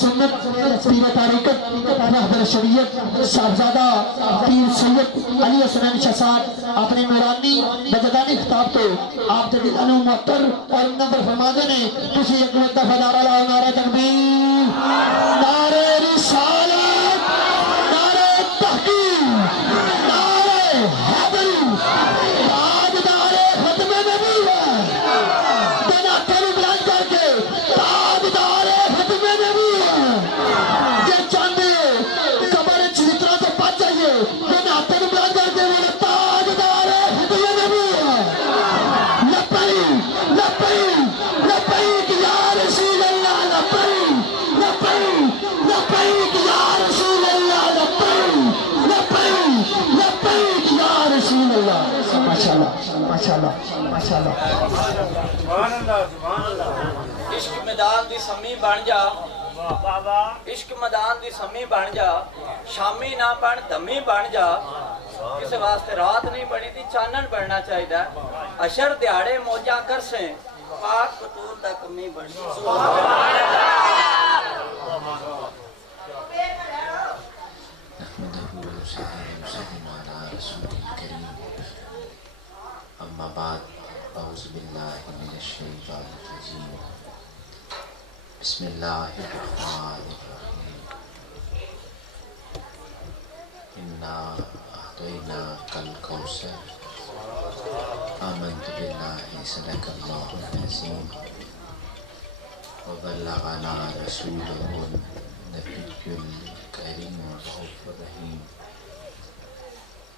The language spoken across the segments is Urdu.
سنت پیر طریقت رہبر شریعت صاحبزادہ پیر سید علی حسنین شاہ صاحب اپنے نورانی بجدانی خطاب تو آپ دے دلانو محتر اور نمبر فرما دینے کسی ایک دفعہ نعرہ لاؤ نعرہ تکبیر نعرہ رسالت نعرہ تحقیق نعرہ حیدری تاجدار ختم نبوت دن ہاتھوں نوں بلند کر کے تاجدار ختم نبوت جے چاہندے قبر وچ جتنا تو بچ جائیے دن ہاتھوں نوں بلند کر کے بولے تاجدار ختم نبوت لبیک لبیک لبیک یا رسول اللہ لبیک لبیک لبیک یا رسول اللہ لبیک لبیک لبیک یا رسول اللہ ماشاءاللہ ماشاءاللہ ماشاءاللہ عشق میدان دی سمی بن جا عشق میدان دی سمی بن جا شامی نہ بن دمی بن جا کسی واسطے رات نہیں بنی تھی چانن بننا چاہیے اشر دیہڑے موجاں کرسیں پاک بطول دا کمی بنی اما بعد اعوذ باللہ من الشیطان الرجیم بسم اللہ الرحمن الرحیم انا اعطیناک الکوثر آمنت باللہ صدق اللہ العظیم وبلغنا رسوله النبی الکریم الرؤوف الرحیم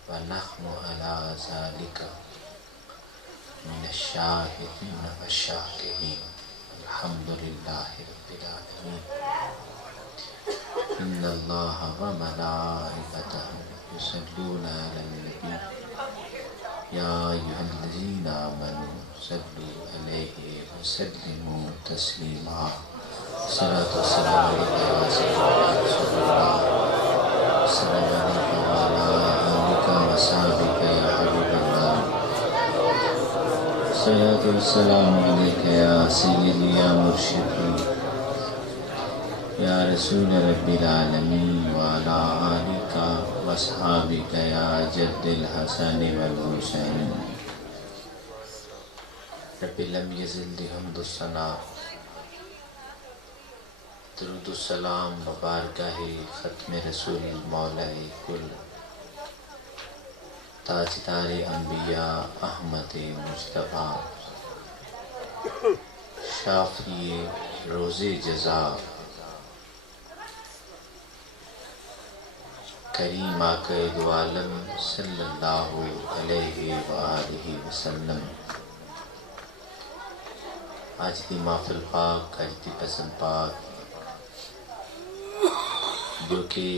ونحن على ذلك من الشاهدين والشاكرين الحمد لله رب العالمين إن الله وملائكته يصلون على النبي يا أيها الذين آمنوا صلوا عليه وسلموا تسليما صلاة والسلام عليك يا سيدنا رسول الله السلام عليك وعلى آلك وصحبك يا حبيب الله الصلاة والسلام عليك يا سيدي يا مرشدي يا رسول رب العالمين وعلى آلك وصحبك يا جد الحسن والحسين رب لم يزل حمد الثناء درود السلام مبارکہ ختم رسول مولا کل تاجدار انبیاء احمد مصطفیٰ شافی روز جزا کریم آقا دو عالم صلی اللہ علیہ وآلہ وسلم آج دی محفل پاک آج دی پسند پاک جو کہ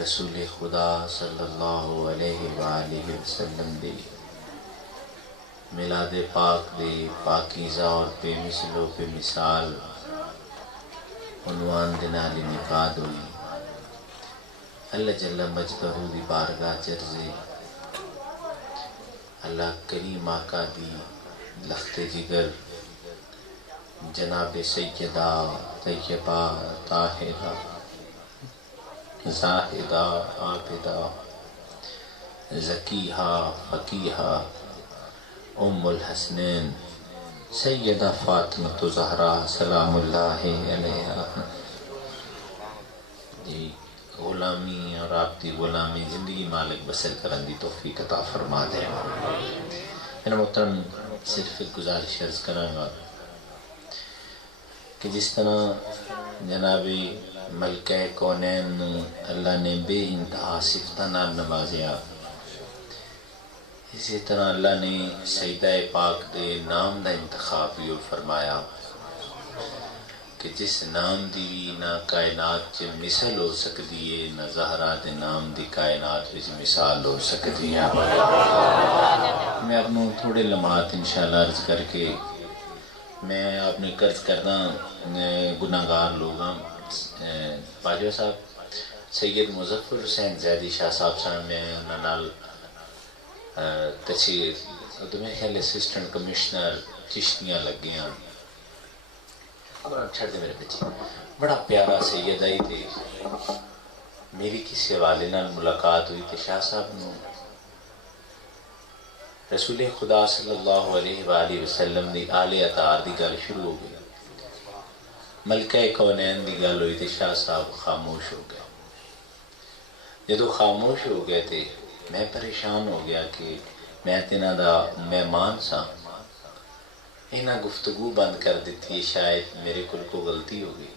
رسول خدا صلی اللہ علیہ وآلہ وسلم دے میلاد پاک دے پاکیزہ اور بے مثل و بے مثال عنوان دنالی نکاد ہوئی اللہ جل مجدہ دی بارگاہ جرزے اللہ کریم آقا دی لخت جگر جناب سیدہ طیبہ طاہرہ زاہدہ عابدہ زکیہ فقیہ ام الحسنین سیدہ فاطمہ زہرا سلام اللہ علیہ جی غلامی اور آپ دی غلامی زندگی مالک بسر کرن دی توفیق عطا فرما دے میرا محترم صرف ایک گزارش عرض کروں گا کہ جس طرح جناب ملکہ کونین اللہ نے بے انتہا صفتہ نال نوازیا اسی طرح اللہ نے سیدہ پاک دے نام دا انتخاب بھی فرمایا کہ جس نام دی بھی نہ کائنات چ مثل ہو سکتی ہے نہ زہرا دے نام دی کائنات وچ مثال ہو سکتی ہے میں آپ کو تھوڑے لمحات انشاءاللہ عرض کر کے میں آپ نے قرض کرنا گناہگار لوگ ہاں باجوہ صاحب سید مظفر حسین زیدی شاہ صاحب صاحب میں انہوں نال تشہیر تو میرے خیال اسسٹنٹ کمشنر چشتیاں لگ گیا اب چھڑ دے میرے بچے بڑا پیارا سید آئی تھے میری کسی حوالے نال ملاقات ہوئی تو شاہ صاحب نو رسول خدا صلی اللہ علیہ وآلہ وسلم دی آل اطہار دی گل شروع ہو گئی ملکہ کونین دی گل ہوئی تو شاہ صاحب خاموش ہو گئے جدو خاموش ہو گئے تھے میں پریشان ہو گیا کہ میں تیناں دا مہمان سا انہاں گفتگو بند کر دیتی ہے شاید میرے کو غلطی ہو گئی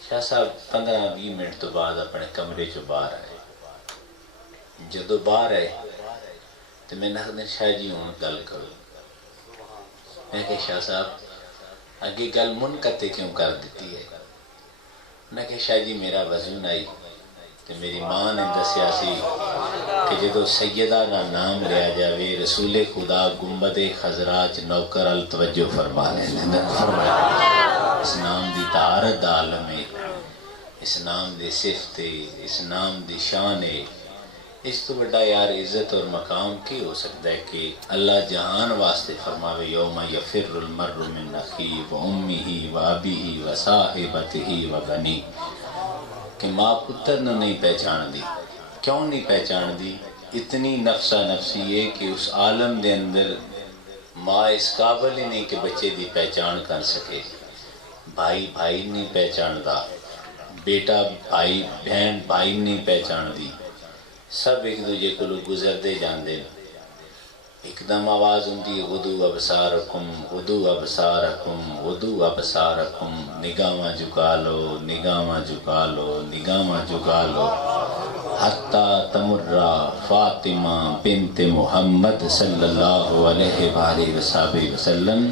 شاہ صاحب 15-20 منٹ تو بعد اپنے کمرے چو باہر آئے جدو باہر آئے تو میں نے کہا شاہ جی ہوں گل کرو میں کہا شاہ صاحب اگے گل منقطع کیوں کر دیتی ہے میں کہا شاہ جی میرا وضو آئی تو میری ماں نے دسیا سی کہ جدو سیدہ کا نام لیا جاوے رسول خدا گنبد خضرا چ نوکر التوجہ فرما لیں اس نام دی طہارت دا عالم ہے اس نام دی صفت ہے اس نام دی شان ہے اس تو بڑا یار عزت اور مقام کی ہو سکتا ہے کہ اللہ جہان واسطے فرماوے یوم یفر المرء من اخیہ و امہ و ابیہ و صاحبتہ و بنیہ کہ ماں پتر نے نہیں پہچان دی کیوں نہیں پہچان دی اتنی نفسا نفسی ہے کہ اس عالم دے اندر ماں اس قابل ہی نہیں کہ بچے دی پہچان کر سکے بھائی بھائی نہیں پہچان دا بیٹا بھائی بہن بھائی نہیں پہچان دی سب ایک دوجے کو گزر دے جاندے ایک دم آواز ہوندی غدو ابصارکم غدو ابصارکم غدو ابصارکم نگاہاں جھکا لو نگاہاں جھکا لو نگاہاں جھکا لو حتی تمرہ فاطمہ بنت محمد صلی اللہ علیہ وآلہ وسلم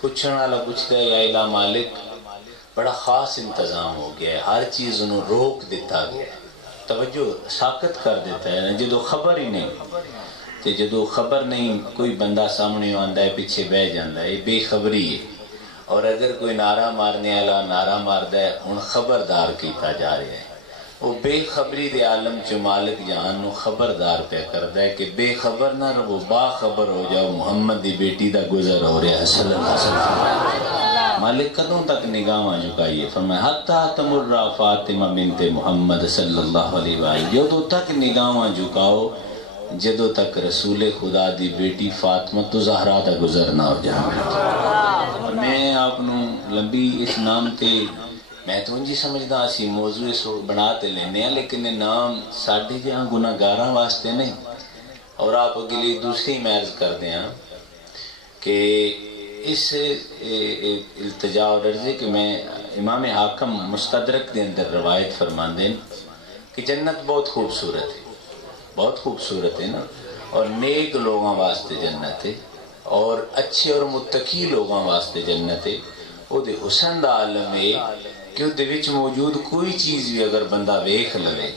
پوچھنے والا پوچھتا ہے یا الہ مالک بڑا خاص انتظام ہو گیا ہے ہر چیز انہوں روک دیتا گیا ہے توجہ ساکت کر دیتا ہے جدو خبر ہی نہیں تے جدو خبر نہیں کوئی بندہ سامنے آندا ہے پیچھے بہ جاندا ہے بے خبری ہے اور اگر کوئی نعرہ مارنے والا نعرہ ماردا ہے ہن خبردار کیتا جا رہا ہے وہ بے خبری دے عالم چ مالک جہان نو خبردار پہ کردا ہے کہ بے خبر نہ رہو با خبر ہو جاؤ محمد دی بیٹی دا گزر ہو رہا ہے صلی اللہ علیہ وسلم مالک کدوں تک نگاہاں جھکائیے فرمایا حتی تمرہ فاطمہ بنت محمد صلی اللہ علیہ وآلہ جدو تک نگاہاں جھکاؤ جدو تک رسول خدا دی بیٹی فاطمہ تو زہرا دا گزر نہ ہو جائے میں آپ نو لمبی اس نام تے میں تو انجی سمجھدا اسی موضوع سو بناتے لینے ہیں لیکن نام ساڑھے جہاں گناہگاراں واسطے نہیں اور آپ کے لیے دوسری مرض کر دیں کہ اس التجا اور عرضے کہ میں امام حاکم مستدرک دے اندر روایت فرماندے کہ جنت بہت خوبصورت ہے نا اور نیک لوگاں واسطے جنت ہے اور اچھے اور متقی لوگاں واسطے جنت ہے وہ دے حسن دا عالم ہے کہ وہ دے وچ موجود کوئی چیز بھی اگر بندہ ویکھ لوے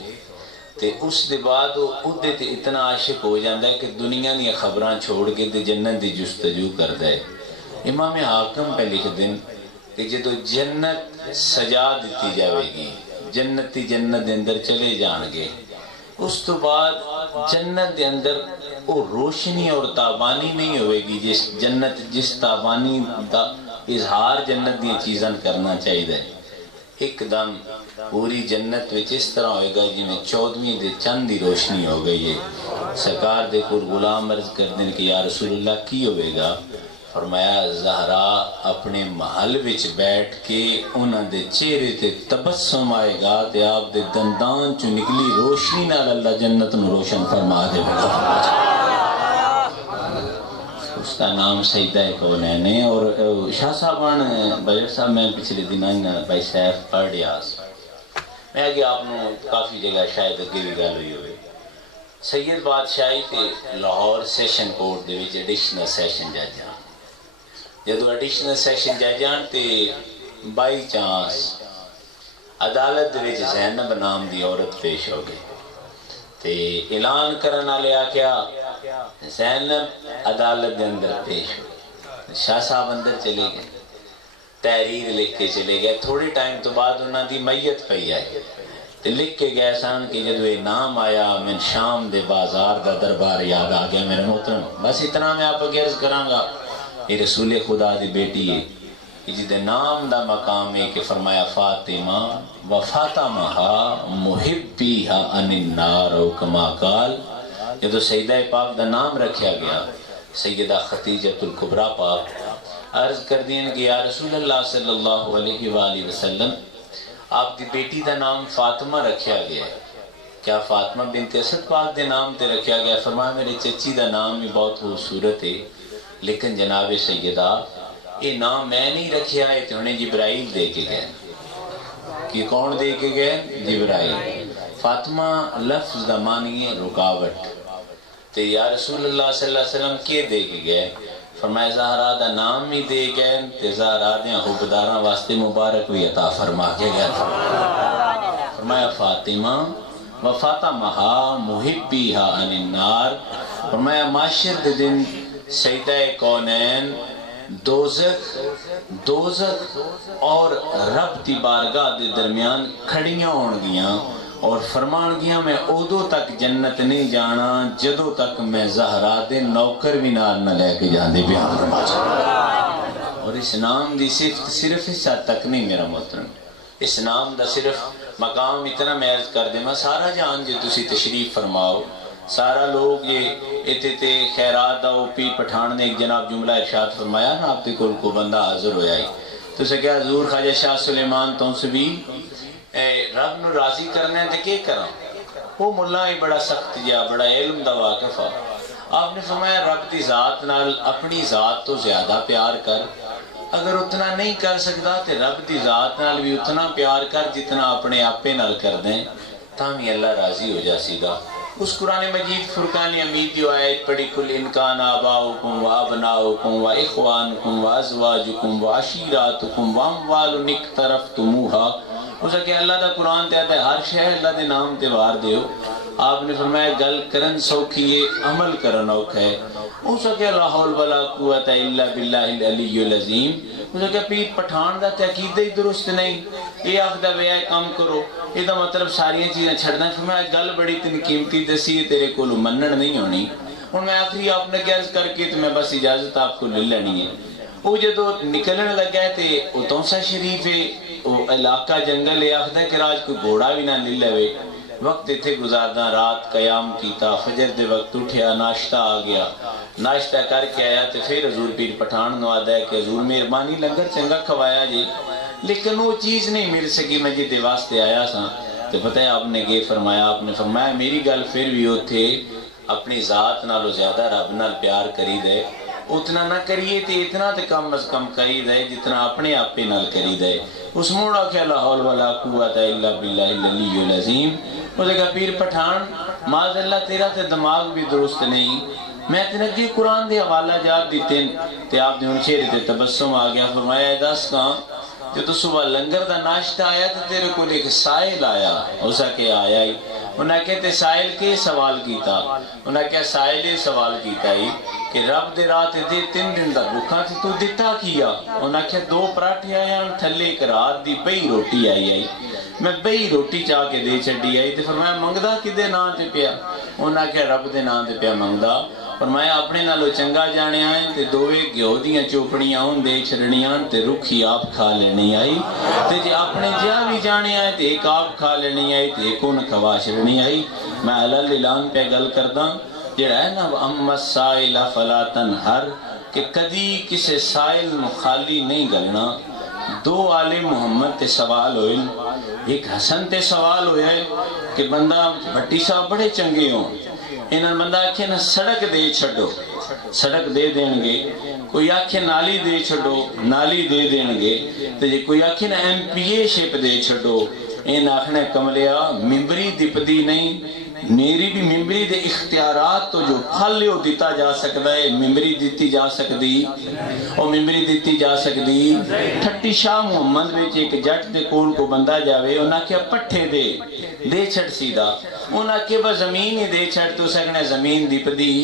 تے اس دے بعد وہ دے تے اتنا عاشق ہو جاندہ ہے کہ دنیا دی خبراں چھوڑ کے تے جنت دی جستجو کردا ہے امام حاکم پہ لکھ دیں کہ جدو جنت سجا دیتی جاوے گی جنتی جنت دے اندر چلے جان گے اس تو بعد جنت دے اندر وہ روشنی اور تابانی نہیں ہوئے گی جس تابانی دا اظہار جنت دی چیزاں کرنا چاہیے ایک دم پوری جنت وچ اس طرح ہوئے گا جی میں 14ویں دے چند دی روشنی ہو گئی ہے سرکار دے کول غلام عرض کر دیں کہ یا رسول اللہ کی ہوئے گا فرمایا زہرا اپنے محل وچ بیٹھ کے انہاں دے چہرے تے تبسم آئے گا تے آپ دے دندان چو نکلی روشنی نال اللہ جنت نو روشن فرما دے گا اس کا نام سیدہ کونین ہے اور شاہ صاحبان بجر صاحب میں پچھلے دن بھائی سیف پڑھ رہا میں آگے آپ نے کافی جگہ شاید اگے بھی گل ہوئی ہوئے سید بادشاہی تے لاہور سیشن کورٹ دے وچ ایڈیشنل سیشن جج ہاں جدو ایڈیشنل سیشن جج ہاں تے بائی چانس عدالت دے وچ زینب نام دی عورت پیش ہو گئی تے اعلان کرنا لیا کیا زینب عدالت دے اندر پیش ہو شاہ صاحب اندر چلے گئے تحریر لکھ کے چلے گئے تھوڑے ٹائم تو بعد انہاں دی میت پئی آئی تے لکھ کے گئے سان کہ جدو یہ نام آیا من شام دے بازار دا دربار یاد آ گیا میرے محترم بس اتنا میں آپ کو عرض کراں گا یہ رسول خدا دی بیٹی ہے جد نام دا مقام ہے کہ فرمایا فاطمہ و فاطمہ محبیہا ان النار او کما قال. جدو سیدہ پاک دا نام رکھیا گیا سیدہ خدیجۃ الکبریٰ پاک عرض کر دین کہ یا رسول اللہ صلی اللہ علیہ وآلہ وسلم آپ دی بیٹی دا نام فاطمہ رکھیا گیا ہے، کیا فاطمہ بنت اسد پاک دے نام تے رکھیا گیا؟ فرمایا میرے چچی دا نام بھی بہت خوبصورت ہے، لیکن جناب سیدہ یہ نام میں نہیں رکھیا ہے تو انہیں جبرائیل دے کے گئے. کہ کون دے کے گئے؟ جبرائیل. فاطمہ لفظ دا معنی ہے رکاوٹ. تے یا رسول اللہ صلی اللہ علیہ وسلم کے دے کے گئے؟ فرمایا زہرا دا نام ہی دے گئے تے زہرا دیاں حبداراں واسطے مبارک بھی عطا فرما کے گیا. فرمایا فاطمہ و فاطمہ محبیہا عن النار. فرمایا معاشر دے دن سیدہ کونین دوزخ اور رب دی بارگاہ دے درمیان کھڑیاں ہون گیاں اور فرمان گیا میں ادو تک جنت نہیں جانا جدو تک میں زہرا دے نوکر بھی نال نہ لے کے جاندے بیان فرما جانا. اور اس نام دی صرف اس حد تک نہیں میرا محترم، اس نام دا صرف مقام اتنا میں عرض کر دے میں سارا جان جو تسی تشریف فرماؤ سارا لوگ یہ اتنے خیرات دا پیر پٹھان نے ایک جناب جملہ ارشاد فرمایا نا آپ کے کل کو بندہ حاضر ہویا ہی تو اسے کیا حضور خواجہ شاہ سلیمان تو سے بھی رب نو راضی کرنے تے کی کرا؟ وہ ملا ہی بڑا سخت جا بڑا علم دا واقف ہے. آپ نے فرمایا رب دی ذات نال اپنی ذات تو زیادہ پیار کر، اگر اتنا نہیں کر سکتا تو رب دی ذات نال بھی اتنا پیار کر جتنا اپنے آپے نال کر دیں تاہم اللہ راضی ہو جا سی گا. اس قرآن مجید فرقان حمید کی آیت پڑھی کل انکان آباؤکم و ابناؤکم و اخوانکم و ازواجکم و عشیراتکم و اموال اقترفتموہا. اسے کہ اللہ دا قرآن تے آتا ہے ہر شے اللہ دے نام تے وار دیو. آپ نے فرمایا گل کرن سوکھی ہے عمل کرن اوکھا ہے. اسے کہ لا حول ولا قوت الا باللہ العلی العظیم. اسے کہ پیر پٹھان دا تحقیق ہی درست نہیں، یہ آخدہ ویا کام کرو یہ دا مطلب ساریاں چیزیں چھڑنا. فرمایا گل بڑی تن قیمتی دسی تیرے کو منن نہیں ہونی. اور میں آخری آپ نے کیا کر کے تو میں بس اجازت آپ کو لے لینی ہے. وہ جدو نکلنے لگا تھے وہ تونسا شریف ہے وہ علاقہ جنگل ہے آخدہ کہ راج کوئی گھوڑا بھی نہ لے لے. وقت تھے گزاردہ رات قیام کیتا فجر دے وقت اٹھیا ناشتہ آ گیا ناشتہ کر کے آیا تو پھر حضور پیر پٹھان نو آدھا ہے کہ حضور مہربانی لنگر چنگا کھوایا جی لیکن وہ چیز نہیں مل سکی میں جی دے واسطے آیا سا. تو پتہ ہے آپ نے یہ فرمایا آپ نے فرمایا میری گل پھر بھی وہ تھے اپنی ذات نالو زیادہ رب نال پیار کری دے اتنا نہ کریے تے اتنا تے کم از کم کری دے جتنا اپنے آپ پہ نال کری دے. اس موڑا کہ لا حول ولا قوت الا باللہ العلی العظیم. اسے کہا پیر پٹھان معاذ اللہ تیرا تے دماغ بھی درست نہیں. میں تنگی قرآن دے حوالہ جات دیتے تے آپ نے ان چہرے تے تبسم آ گیا. فرمایا دس کہاں کہ تو صبح لنگر دا ناشتہ آیا تو تیرے کو ایک سائل آیا. اسا کہ آیا ہی انہیں کہتے سائل کے سوال کیتا. انہیں کہا سائل سوال کیتا ہی کہ رب دے رات دے 3 دن دا بھوکا تھی تو دیتا کیا. انہیں کہا 2 پراٹھے آیا تھلے ایک رات دی بئی روٹی آئی میں بئی روٹی چاہ کے دے چڑی آئی. تو فرمایا منگدا کدے نام تے پیا؟ انہیں کہا رب دے نام تے پیا منگدا. فرمایا اپنے نالو چنگا جانے آئے تے دوے گیو دیاں چوپڑیاں ہوں دے چھڑنیاں تے رکھی آپ کھا لینی آئی تے جی اپنے جا بھی جانے آئے تے ایک آپ کھا لینی آئی تے ایک ان کھوا چھڑنی آئی. میں علال اعلان پہ گل کردہ جڑا ہے نا اما السائل فلا تنہر کہ کدی کسے سائل مخالی نہیں گلنا. 2 آل محمد تے سوال ہوئے ایک حسن تے سوال ہوئے کہ بندہ بھٹی صاحب بڑے چنگے ہوں انہاں بندہ آکھے نا سڑک دے چھڑو سڑک دے دیں گے کوئی آکھے نالی دے چھڑو نالی دے دیں گے تو جی کوئی آکھے نا MP شپ دے چھڑو این آکھنے کملیا ممبری دپدی نہیں میری بھی ممبری دے اختیارات تو جو پھل ہو دیتا جا سکتا ہے ممبری دیتی جا سکتی اور ممبری دیتی جا سکتی. ٹھٹی شاہ محمد ویچ ایک جٹ دے کون کو بندہ جاوے انہاں کیا پٹھے دے چھڑ سیدھا انہاں کے با زمین ہی دے چھڑ تو سکنے زمین دیپدی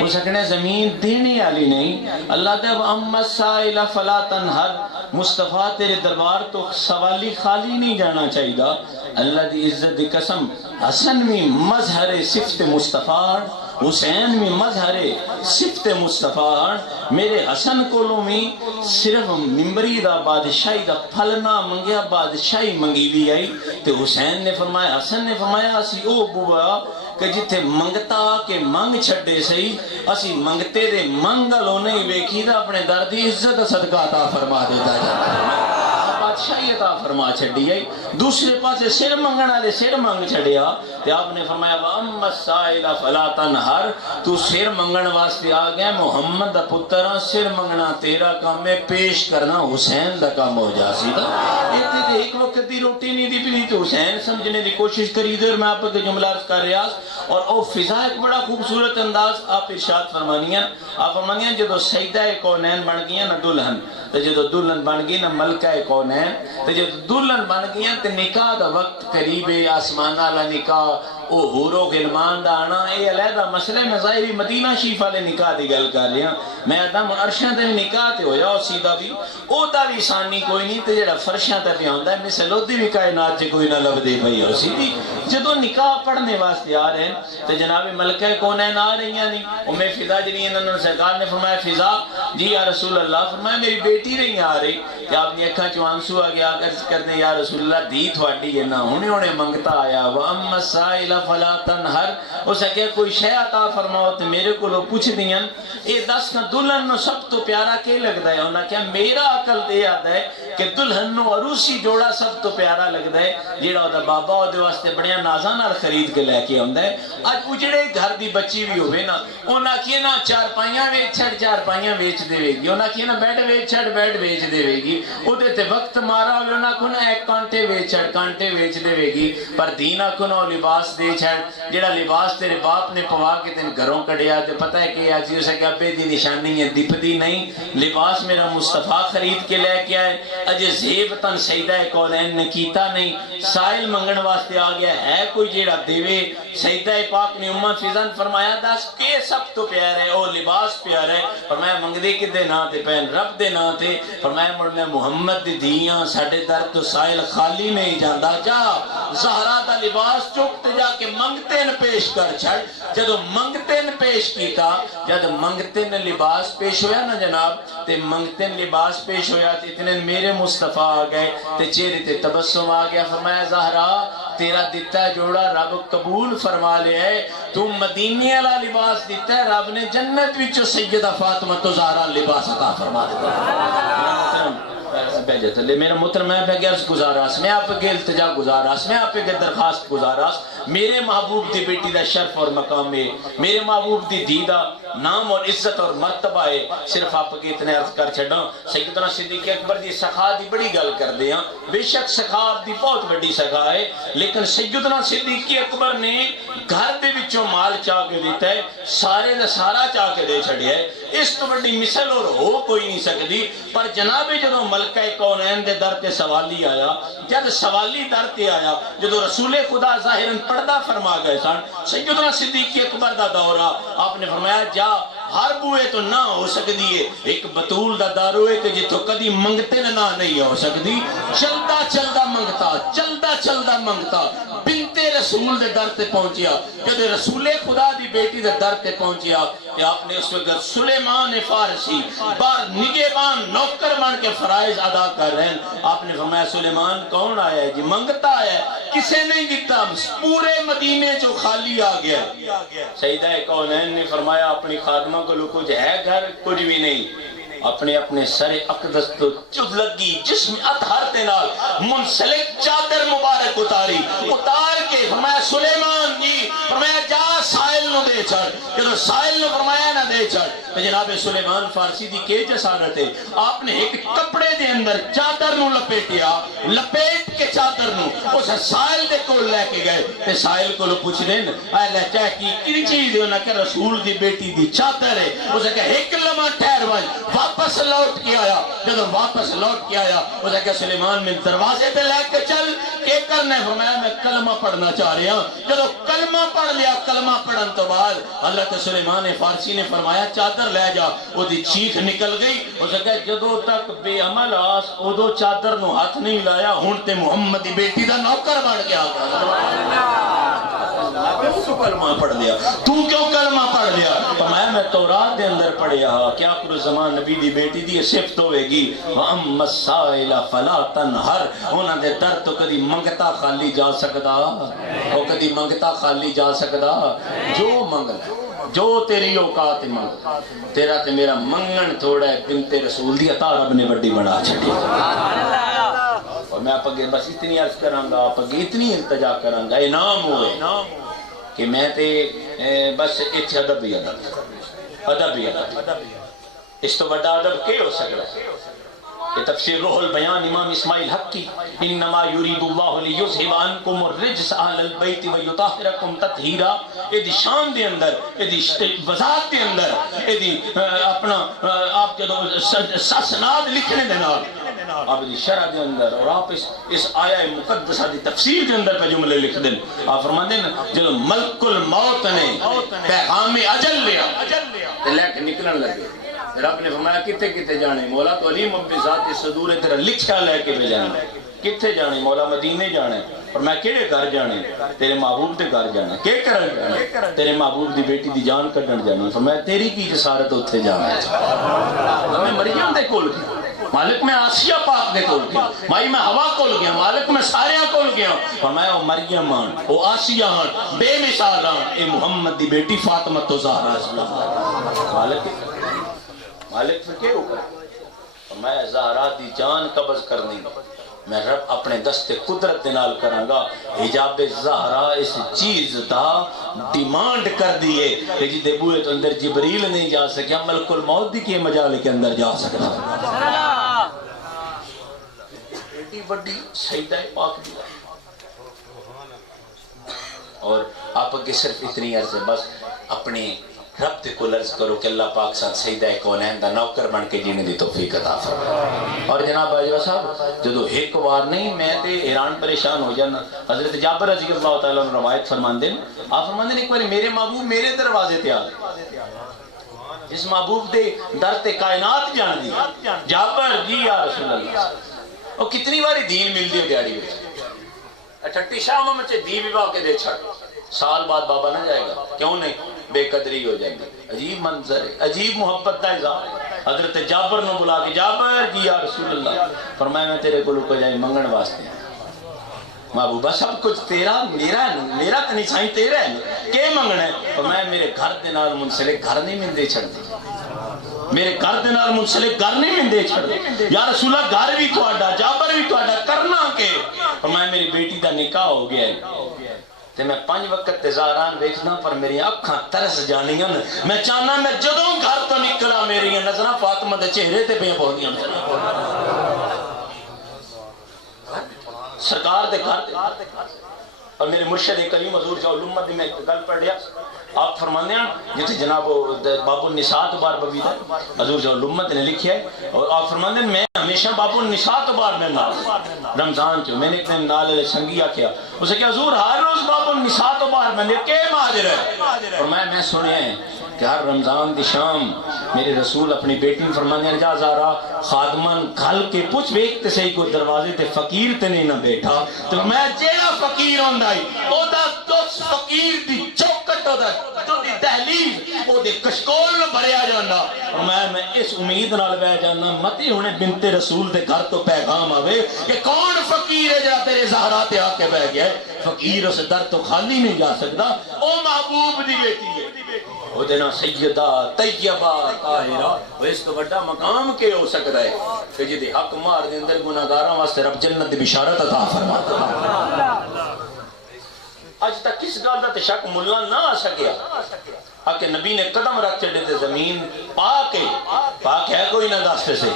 وہ سکنے زمین دینے آلی نہیں. اللہ تب اما السائل فلا تنہر مصطفیٰ تیرے دربار تو سوالی خالی نہیں جانا چاہیے گا. اللہ دی عزت دی قسم حسن میں مظہر صفت مصطفیٰ حسین میں مظہر صفت مصطفیٰ میرے حسن کولوں میں صرف ممبری دا بادشاہی دا پھلنا منگیا بادشاہی منگی بھی آئی تے حسین نے فرمایا حسن نے فرمایا اسی او بوا کہ جتھے منگتا کہ منگ چھڑے سہی اسی منگتے دے منگلوں نہیں ویکھی دا اپنے دردی عزت صدقہ عطا فرما دیتا جاتا بادشاہی عطا فرما چھڑی آئی دوسرے پاسے سر منگنا دے سر منگ چھڑیا تے آپ نے فرمایا وَأَمَّا السَّائِلَ فَلَا تَنْهَرْ تو سر منگن واسطے آ گیا محمد دا پترہ سر منگنا تیرا کام ہے پیش کرنا حسین دا کام ہو جا سی دا ایتے دے ایک وقت دی روٹی نہیں دی پلی تو حسین سمجھنے دی کوشش کری دیر میں آپ کے جملہ عرض کر رہا اور او فضا ایک بڑا خوبصورت انداز آپ ارشاد فرمانیاں آپ فرمانیاں جدو سیدہ کونین بن گیا نا دلہن تو جدو دلہن بن گئی نا ملکہ کونین تو جدو دلہن بن گیا تو نکاح دا وقت قریب آسمان والا نکاح او حورو غلمان دا آنا اے علیحدہ مسئلے میں ظاہری مدینہ شریف والے نکاح دی گل کر رہے ہیں میں آدم عرشاں تے نکاح تے ہویا اور سیدھا بھی او دا بھی سانی کوئی نہیں تے جڑا فرشاں تے پہ ہوندا ہے مثل اودی بھی کائنات چ کوئی نہ لب دے پئی ہو سیدھی جدو نکاح پڑھنے واسطے آ رہے ہیں تے جناب ملکہ کونین آ رہی ہیں نہیں ام فضا جنہیں انہوں نے سرکار نے فرمایا فضا جی یا رسول اللہ فرمایا میری بیٹی نہیں آ رہی کہ آپ نے اکھاں چوں آنسو آ گیا کر دیں یا رسول اللہ دی تھوڑی ہے نا ہونے منگتا آیا وَأَمَّا السَّائِلَ فَلَا تَنْهَرْ اس کہ کوئی شے عطا فرماؤ تے میرے کو لو پوچھ دیاں اے دس کا دلہن نو سب تو پیارا کے لگدا ہے انہاں کیا میرا عقل تے یاد ہے کہ دلہن نو عروسی جوڑا سب تو پیارا لگدا ہے جیڑا او دا بابا او دے واسطے بڑیاں نازاں نال خرید کے لے کے آندا ہے اج اجڑے گھر دی بچی بھی ہوے نا انہاں کی نا چار پائیاں ویچ چھڑ چار پائیاں ویچ دے گی انہاں کی نا بیڈ ویچ چھڑ بیڈ ویچ دے گی او دے تے وقت مارا ہوے انہاں کو نا ایک کانٹے ویچ چھڑ کانٹے ویچ دے گی پر دینا کو نا لباس دے چھڑ جڑا لباس تیرے باپ نے پوا کے تین گھروں کڑیا تے پتہ ہے کہ آج اسے کہ ابے دی نشانی ہے دپدی نہیں لباس میرا مصطفیٰ خرید کے لے کے آئے اجے زیب تن سیدہ کونین نے کیتا نہیں سائل منگن واسطے آ گیا ہے کوئی جیڑا دیوے سیدہ پاک نے امت فضان فرمایا دس کے سب تو پیار ہے او لباس پیار ہے فرمایا منگ دے کہ دے نا تے پہن رب دے نا تے فرمایا مڑنے محمد دی دیاں ساڑھے در تو سائل خالی نہیں جاندہ جا زہرہ دا لباس چکتے جا کے منگتے ن پیش کر چھڑ جدو منگتے ن پیش کیتا جد منگتے ن لباس پیش ہویا نا جناب تے منگتے ن لباس پیش ہویا تے اتنے میرے مصطفیٰ آ گئے تے چہرے تے تبسم آ گیا فرمایا زہرہ تیرا دیتا جوڑا رب قبول فرما لے ہے تو مدینی علا لباس دیتا ہے رب نے جنت وچو سیدہ فاطمہ تو زہرہ لباس عطا فرما دیتا ہے میرا محترم میں پہ گرز گزاراس میں آپ کے التجا گزاراس میں آپ کے درخواست گزاراس میرے محبوب دی بیٹی دا شرف اور مقام ہے میرے محبوب دی دیدہ نام اور عزت اور مرتبہ ہے صرف آپ کے اتنے عرض کر چھڑا سیدنا صدیق اکبر دی سخا دی بڑی گل کر دیا بے شک سخا دی بہت بڑی سخا ہے لیکن سیدنا صدیق اکبر نے گھر دے وچوں مال چاہ کے دیتا ہے سارے دا سارا چاہ کے دے چھڑیا ہے اس تو بڑی مثل اور ہو کوئی نہیں سکتی پر جناب جدو ملکہ کونین دے در تے سوالی آیا جد سوالی در تے آیا جدو رسول خدا ظاہراً پردہ فرما گئے سن سیدنا صدیق اکبر دا دورہ آپ نے فرمایا جا ہر بوئے تو نہ ہو سکتی ہے ایک بطول دا دارو ہے کہ جتو کدی منگتے نہ نہیں ہو سکتی چلتا چلتا منگتا چلتا چلتا منگتا بنتے رسول دے در تے پہنچیا جب رسول خدا دی بیٹی دے در تے پہنچیا کہ آپ نے اس وقت سلیمان فارسی بار نگہبان نوکر بن کے فرائض ادا کر رہے ہیں آپ نے فرمایا سلیمان کون آیا ہے جی منگتا ہے کسے نہیں دیتا پورے مدینے جو خالی آ گیا سیدہ کونین نے فرمایا اپنی خادمہ کو لو کچھ ہے گھر کچھ بھی نہیں اپنے اپنے سر اقدس تو چد لگی جسم اطہر تینال منسلک چادر مبارک اتار کے فرمایا سلیمان جی فرمایا جا سائل نو دے چھڑ جدو سائل نو فرمایا نہ دے چھڑ جناب سلیمان فارسی دی کے جسارت ہے آپ نے ایک کپڑے دے اندر چادر نو لپیٹیا لپیٹ کے چادر نو اس سائل دے کو لے کے گئے تے سائل کو لو پوچھ دیں اے لہچہ کی چیز دے انہا کہ رسول دی بیٹی دی چادر ہے اسے کہ ایک لمحہ ٹھہر وائیں واپس لوٹ کے آیا جب واپس لوٹ کے آیا اسے کہ سلیمان میں دروازے تے لے کے چل کہ کرنے فرمایا میں کلمہ پڑھنا چاہ رہا ہوں جب کلمہ پڑھ لیا کلمہ پڑھن تو بعد حضرت سلیمان فارسی نے فرمایا چادر لے جا وہ دی چیخ نکل گئی اسے کہ جدو تک بے عمل آس ادو چادر نو ہاتھ نہیں لایا ہون تے محمد دی بیٹی دا نوکر بڑھ گیا تو کلمہ پڑھ لیا، تو کیوں کلمہ پڑھ لیا؟ فرمایا میں تورات دے اندر پڑھیا کیا کرو زمان نبی دی بیٹی دی صفت ہوئے گی وَأَمَّ السَّائِلَ فَلَا تَنْهَرْ، انہاں دے در تو کدی منگتا خالی جا سکدا، وہ کدی منگتا خالی جا سکدا، جو منگنا جو تیری اوقات منگ، تیرا تے میرا منگن تھوڑا ہے، بنت رسول دی عطا رب نے بڑی بڑا چھٹی۔ اور میں آپ اگے بس اتنی عرض کروں گا، آپ اگے اتنی التجا کروں گا، انعام ہوئے کہ میں تے بس اتھے ادب ہی ادب اس تو بڑا ادب کی ہو سکتا ہے؟ یہ تفسیر روح البیان امام اسماعیل حق کی انما یرید اللہ لیذھب عنکم الرجس اہل البیت ویطہرکم تطہیرا، یہ شان دے اندر، یہ وضاحت دے اندر، یہ اپنا آپ جدو سسناد لکھنے دے نال آپ دی شرح دے اندر اور آپ اس آیہ مقدسہ دی تفسیر دے اندر پہ جملے لکھ دیں، آپ فرما دیں جب ملک الموت نے پیغام اجل لیا لے کے نکلن لگے، رب نے فرمایا کتے کتے جانے؟ مولا تو علیم اب ذات صدور تیرا لکھا لے کے بھی جانا، کتے جانے؟ مولا مدینے جانے، اور میں کیڑے گھر جانے؟ تیرے محبوب دے گھر جانا، کے کرن جانا؟ تیرے محبوب دی بیٹی دی جان کڈن جانی، فرمایا تیری کی جسارت اتھے جانا ہے۔ میں مریم دے کول گیا، مالک میں آسیہ پاک دے کول گیا، مائی میں ہوا کول گیا، مالک میں ساریاں کول گیا، فرمایا او مریم آن، او آسیہ آن، بے مثال آن، اے محمد دی بیٹی فاطمہ تو زہرا مالک پھر کیا ہوگا؟ میں زہرا دی جان قبض کرنی، میں رب اپنے دست قدرت دنال کروں گا، حجاب زہرا اس چیز دا ڈیمانڈ کر دیئے کہ جی دے بوئے تو اندر جبریل نہیں جا سکیا، ملک الموت دی کے مجالے کے اندر جا سکتا۔ ایڈی بڑی سیدہ پاک دیا، اور آپ کے صرف اتنی عرض ہے بس اپنے رب تے کو عرض کرو کہ اللہ پاک ساتھ سیدہ کونین دا نوکر بن کے جینے دی توفیق عطا فرمائے۔ اور جناب باجوہ صاحب جدو ایک وار نہیں میں تے ایران پریشان ہو جانا، حضرت جابر رضی اللہ تعالیٰ نے روایت فرمان دیں، آپ فرمان دیں ایک بار میرے محبوب میرے دروازے تے آگئے، جس محبوب دے در تے کائنات جان دی، جابر جی یا رسول اللہ، اور کتنی باری دین مل دی دیاری ہوئی، ٹھٹی شاہ مچے دی بھی باقی دے چھڑ، سال بعد بابا نہ جائے گا، کیوں نہیں؟ بے قدری ہو جائے گی، عجیب منظر ہے، عجیب محبت دا اظہار۔ حضرت جابر نے بلا کے جابر جی یا رسول اللہ، فرمایا میں تیرے کو لکو جائیں منگن واسطے محبوبہ سب کچھ تیرا میرا تو نہیں سائیں تیرا ہے، کہ منگنا ہے؟ فرمایا میرے گھر دے نال منسلک گھر نہیں مندے چھڑ دی، میرے گھر دے نال منسلک گھر نہیں مندے چھڑ دی، یا رسول اللہ گھر بھی تھوڑا جابر بھی تھوڑا کرنا کے؟ فرمایا میری بیٹی دا نکاح ہو گیا ہے، تے میں 5 وقت تزاران دیکھنا پر میری اکھاں ترس جانیاں، میں چاہنا میں جدوں گھر تو نکلا میری نظرہ فاطمہ دے چہرے تے پہ پہنچیاں سرکار دے گھر دے، اور میرے مرشد کریم حضور جاؤ الامت میں گل پڑھ لیا، آپ فرمانے ہیں جیسے جناب باب النساء بار ببیدہ حضور جاؤ الامت نے لکھیا ہے، اور آپ فرمانے ہیں میں ہمیشہ باب النساء بار میں نال رمضان چو میں نے ایک دن نال علیہ سنگیا کیا، اسے کہ حضور ہر روز باب النساء بار میں نے کہ ماجر ہے، اور میں سنے ہیں کہ ہر رمضان دی شام میرے رسول اپنی بیٹی فرمانے ہیں جا زارا خادمان کھل کے پوچھ بیکتے سے کو دروازے تے فقیر تے نہیں نہ بیٹھا، تو میں جیڑا فقیر ہوندائی او دا دوس فقیر دی چوکٹ ہو دا تو دی دہلیز او دی کشکول نہ بھریا جانا، اور میں اس امید نال بہ جانا متی ہونے بنت رسول دے گھر تو پیغام آوے کہ کون فقیر ہے جا تیرے زہرا تے آ کے بہ گیا ہے، فقیر اس در تو خالی نہیں جا سکتا، او محبوب دی بیٹی ہے، وہ دینا سیدہ طیبہ طاہرہ، وہ اس کو بڑا مقام کے ہو سکتا ہے کہ جدی حق مار دے اندر گناہگاراں واسطے رب جنت دی بشارت عطا فرماتا۔ آج تک کس گل دا تے شک ملا نہ آ سکیا کہ نبی نے قدم رکھ چڑھے تے زمین پاک ہے کوئی نہ دستے سے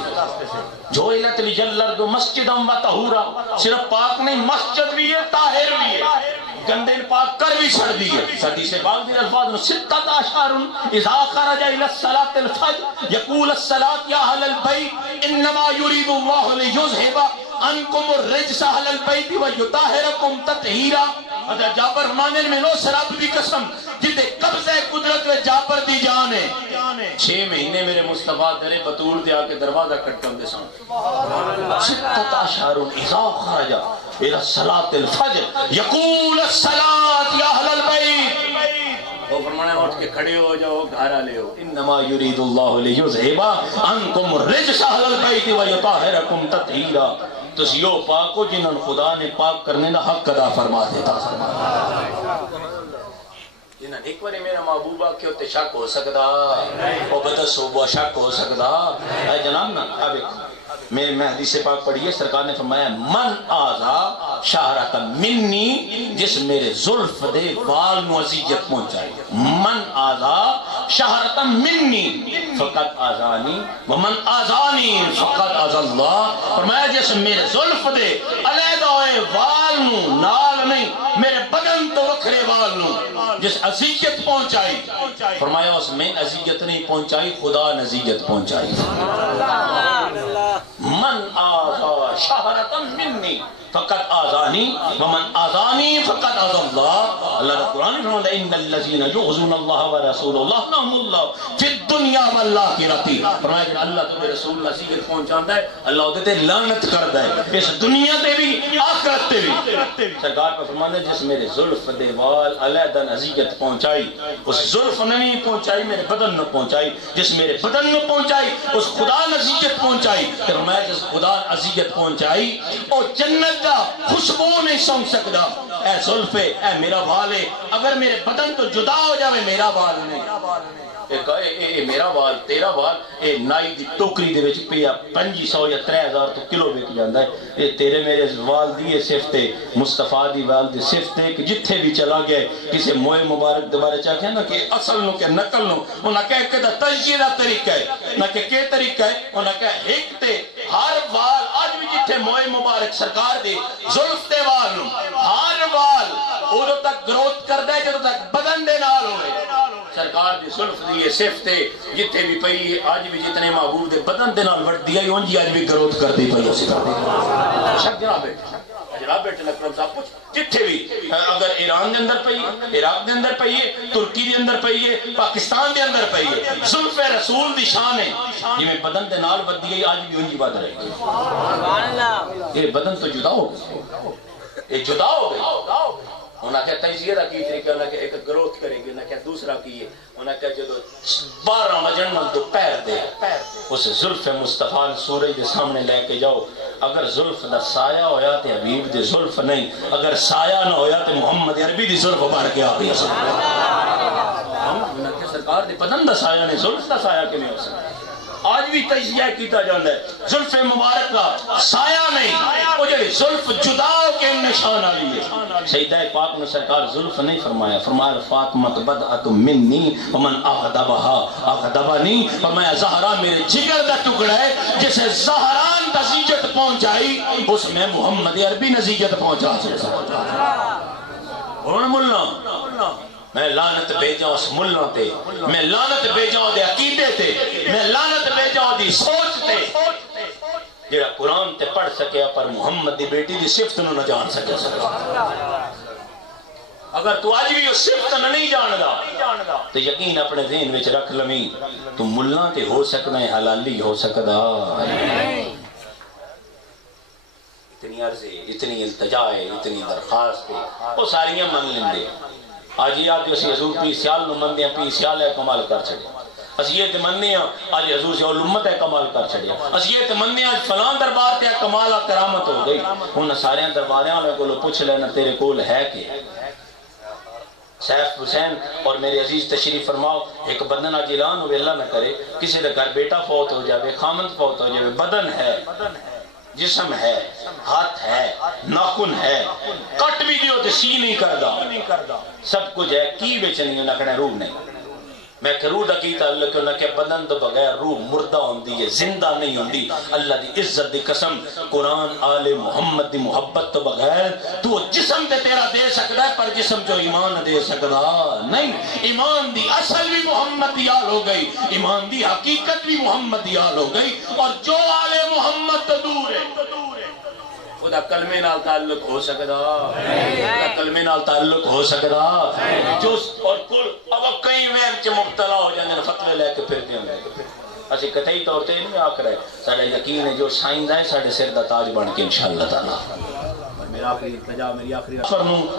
جو علت لی جلر مسجدم و طہورا، صرف پاک نہیں مسجد بھی ہے طاہر بھی ہے، گندے پاک کر بھی چھڑ دیئے، حدیث پاک دے الفاظ میں ستت اشہر اذا خرج الى الصلاة الفجر یقول الصلاة یا اہل البیت انما یرید اللہ لیذھب عنکم الرجس اہل البیت ویطہرکم تطہیرا۔ حضرت جابر مانے میں نو سراب دی قسم جتے قبضہ قدرت و جابر دی جان ہے، 6 مہینے میرے مصطفیٰ درے بطول دے آکے دروازہ کٹکم دے سان، ستت اشہر اذا خرج الى الصلاة الفجر یقول الصلاة یا اہل البیت جانا ہے اٹھ کے کھڑے ہو جاؤ گھر والے ہو انما یرید اللہ لیذھب عنکم الرجس اہل البیت ویطہرکم تطہیرا تسی او پاک ہو جنہوں نے خدا نے پاک کرنے دا حق ادا فرما دیتا جنہاں ایک بار میرا محبوبہ کیوں تے شک ہو سکتا او بدا صوبہ شک ہو سکتا اے جناب نا اب میرے میں حدیث پاک پڑھیے سرکار نے فرمایا من آزا شہرت منی جس میرے زلف دے وال نو اذیت پہنچائی من آزا شہرت منی فقط آزانی ومن آزانی فقط آز اللہ فرمایا جس میرے زلف دے علیحدہ ہوئے وال نو نال نہیں میرے بدن تو وکھرے وال نو جس اذیت پہنچائی فرمایا اس میں اذیت نہیں پہنچائی خدا نے اذیت پہنچائی من آزا شہرتا منی فقط آزانی ومن آزانی فقط آز اللہ اللہ نے قرآن فرمایا ان الذین یؤذون اللہ ورسول اللہ لهم اللہ فی الدنیا والآخرۃ فرمایا کہ اللہ تو رسول اللہ اذیت پہنچاندا ہے اللہ تے لعنت کردا ہے اس دنیا تے بھی آخرت تے بھی سرکار پر فرمایا جس میرے زلف دے وال علیحدہ اذیت پہنچائی اس زلف نے نہیں پہنچائی میرے بدن نے پہنچائی جس میرے بدن نے پہنچائی اس خدا نے اذیت پہنچائی فرمایا جس خدا نے اذیت پہنچائی او جنت دا خوشبو نہیں سونگ سکدا اے زلف اے میرا وال ہے اگر میرے بدن تو جدا ہو جاوے میرا وال نہیں اے میرا وال تیرا وال اے نائی دی ٹوکری دے وچ پیا 500 یا 3000 تو کلو وک جاندا ہے اے تیرے میرے وال دی صفت ہے مصطفیٰ دی وال دی صفت ہے کہ جتھے بھی چلا گئے کسی موئے مبارک دوبارے چاہ کے نا کہ اصل نو کہ نقل نو انہاں کہہ کہ دا تجزیہ دا طریقہ ہے نہ کہ طریقہ ہے انہاں کہہ ایک تے ہر وال آج بھی جتھے موئے مبارک سرکار دی زلف تے وال نو ہر وال ادو تک گروتھ کردا ہے جدوں تک بدن دے نال ہوئے سرکار دی زلف دی یہ صفت ہے جتھے بھی پئی آج بھی جتنے محبوب دے بدن دے نال وڑدی ہے اونجی آج بھی گروتھ کردی پئی اسی طرح شک جناب بیٹے اکرم صاحب کچھ جتھے بھی اگر ایران دے اندر پئی عراق دے اندر پئی ہے ترکی دے اندر پئی ہے پاکستان دے اندر پئی ہے زلف رسول دی شان ہے جویں بدن دے نال ودی گئی آج بھی اونجی بات رہے گی سبحان اللہ یہ بدن تو جدا ہو گیا یہ جدا ہو گئی انہاں کہا تجزیہ دا کی طریقہ انہاں کہا ایک گروتھ کریں گے انہاں کہا دوسرا کی ہے انہاں کہا جدو 12 بجن من تو پیر دے اس زلف مصطفیٰ سورج دے سامنے لے کے جاؤ اگر زلف دا سایہ ہویا تے حبیب دے زلف نہیں اگر سایہ نہ ہویا تے محمد عربی دی زلف بار کے آگئی انہاں کہا سرکار دے بدن دا سایہ نہیں زلف دا سایہ کے نہیں ہو سکتا آج بھی تجزیہ کیتا جاندہ ہے زلف مبارک کا سایہ نہیں وہ جب زلف جدا ہو کے نشان آئی ہے سیدہ پاک نے سرکار زلف نہیں فرمایا فرمایا فاطمت بدعت منی ومن اغدبنی فرمایا زہرا میرے جگر دا ٹکڑا ہے جسے زہران نزیجت پہنچائی اس میں محمد عربی نزیجت پہنچا سکتا اور ملنا میں لعنت بھیجاؤں اس ملوں تے میں لعنت بھیجاؤں دے عقیدے تے میں لعنت بھیجاؤں دی سوچ تے جیڑا قرآن تے پڑھ سکیا پر محمد دی بیٹی دی صفت نہ جان سکیا اگر تو آج بھی اس صفت نہ نہیں جاندا تو یقین اپنے ذہن وچ رکھ لمی تو ملہ تے ہو سکنا ہے حلالی ہو سکدا اتنی عرض ہے اتنی التجا ہے اتنی درخواست ہے وہ ساریاں من لیندے آج یہ آتی اسی حضور پی سیال نو مندے ہیں پی سیال ہے کمال کر چھڑے اسی یہ تمنی ہیں آج حضور سے علمت ہے کمال کر چھڑے اسی یہ تمنی ہیں فلان دربار تے کمال کرامت ہو گئی انہاں سارے درباریاں والے کو پوچھ لینا تیرے کول ہے کہ سیف حسین اور میرے عزیز تشریف فرماؤ ایک بدن آج اعلان ہوئے اللہ نہ کرے کسی دے گھر بیٹا فوت ہو جائے خامند فوت ہو جائے بدن ہے جسم ہے ہاتھ ہے ناخن ہے کٹ بھی دیو تے سی نہیں کردا سب کچھ ہے کی بچ نہیں نکھنے روح نہیں میں کہ روح دا کی تعلق ہے کہ بدن تو بغیر روح مردہ ہوندی ہے زندہ نہیں ہوندی اللہ دی عزت دی قسم قرآن آل محمد دی محبت تو بغیر تو جسم تے تیرا دے سکتا ہے پر جسم جو ایمان دے سکتا نہیں ایمان دی اصل بھی محمد دی آل ہو گئی ایمان دی حقیقت بھی محمد دی آل ہو گئی اور جو آل محمد تو دور ہے خدا کلمے نال تعلق ہو سکدا خدا کلمے نال تعلق ہو سکدا جو اور کل اب کئی وہم چ مبتلا ہو جاندے فتوی لے کے پھر دیندے اسی قطعی طور تے نہیں آکھ رہے ساڈا یقین ہے جو سائنس ہے ساڈے سر دا تاج بن کے انشاءاللہ تعالی میرا آخری التجا میری آخری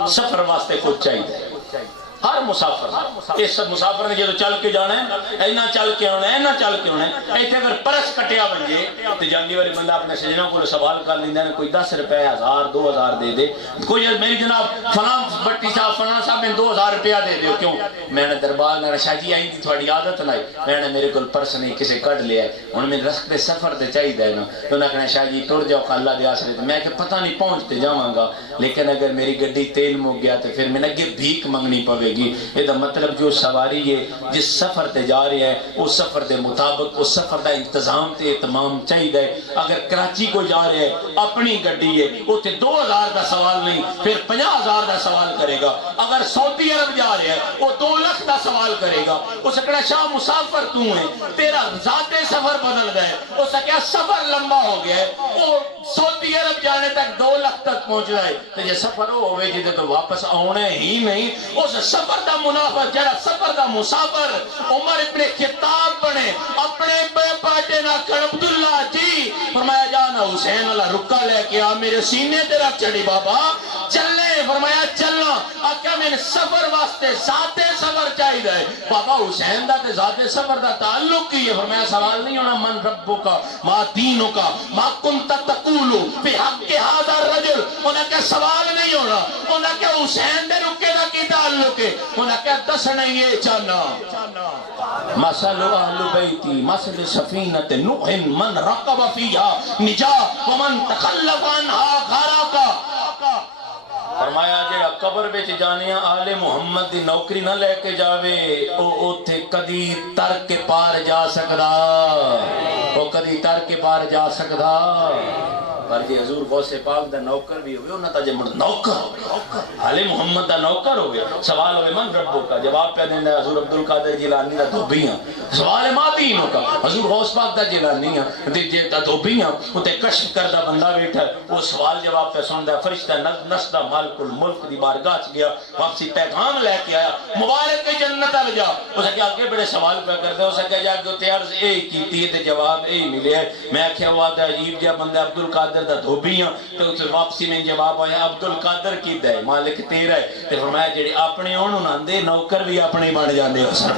سفر واسطے کچھ چاہیے ہر مسافر اس مسافر نے جدو چل کے جانا ہے اینا چل کے آنا ہے اینا چل کے آنا ہے ایتھے اگر پرس کٹیا بنجے تو جاندی والی بندہ اپنے سجنوں کو سوال کر لیندے ہیں کوئی 10 روپے 1000 2000 دے دے کوئی میری جناب فلاں بٹی صاحب فلاں صاحب میں 2000 روپیہ دے دیو کیوں میں نے دربار میں شاہ جی آئی تھی تھوڑی عادت نہ میں نے میرے کو پرس نہیں کسی کٹ لیا ہے انہوں نے رکھتے سفر تے چاہیے ہے نا تو انہوں نے کہنا شاہ جی ٹر جاؤ اللہ دے آسرے تو میں کہ پتہ نہیں پہنچتے جاواں گا لیکن اگر میری گڈی تیل مک گیا تو پھر میں اگے بھیک منگنی پوے گی یہ مطلب جو سواری ہے جس سفر تے جا رہے ہیں اس سفر دے مطابق اس سفر دا انتظام تے اہتمام چاہیے اگر کراچی کو جا رہے ہیں اپنی گڈی ہے وہ تے 2000 دا سوال نہیں پھر 50000 دا سوال کرے گا اگر سعودی عرب جا رہے ہیں وہ 2 لاکھ دا سوال کرے گا اس کہنا شاہ مسافر تو ہے تیرا ذاتی سفر بدل گئے اس کہا سفر لمبا ہو گیا ہے وہ سعودی عرب جانے تک 2 لاکھ تک پہنچ رہا ہے تو یہ سفر ہو ہوئے جیدے تو واپس آنے ہی نہیں اس سفر دا منافر جڑا سفر دا مسافر عمر ابن خطاب بنے اپنے بے پاٹے نہ کر عبداللہ جی فرمایا جانا حسین اللہ رکا لے کے آ میرے سینے تے رکھ چڑی بابا چلنے فرمایا چلنا آکیا میں نے سفر واسطے ذاتے سفر چاہیے ہے بابا حسین دا تے ذاتے سفر دا تعلق کی ہے فرمایا سوال نہیں ہونا من ربو کا ما دینو کا ما کنت تقولو فی حق هذا الرجل انہاں کہ سوال نہیں ہونا انہاں کہ حسین دے رکے دا کی تعلق ہے انہاں کہ دس نہیں ہے چانا مثل اہل بیتی مثل سفینت نوح من رقب فیہا نجا ومن تخلف عنہا غرقا فرمایا جڑا قبر وچ جانے آل محمد دی نوکری نہ لے کے جاوے او اوتھے کدی تر کے پار جا سکدا او کدی تر کے پار جا سکدا پر جی حضور غوث پاک دا نوکر بھی ہوئے انہاں تا جے نوکر آل محمد دا نوکر ہوئے سوال ہوئے من ربو کا جواب پہ دینا حضور عبدالقادر جیلانی دا دھوبیاں سوال ما دینوں کا حضور غوث پاک دا جیلانی دا دھوبیاں انتے کشف کردہ بندہ بیٹھا وہ سوال جواب پہ سن دا فرشتہ نسدہ مالک الملک دی بارگاہ چ گیا واپسی پیغام لے کے آیا مبارک کی جنت ال جا اسے کہ آگے بڑے سوال پہ کرتے اسے کہ جا کہ تے عرض اے کیتی تے جواب اے ملے میں کہیا ہوا دا عجیب جا بندہ عبدالقادر دا دھوبیاں تو اسے واپسی میں جواب آیا عبدالقادر کی دے مالک تیرا ہے تے فرمایا جڑے اپنے اونوں نہ دے نوکر بھی اپنے بن جاندے ہو سر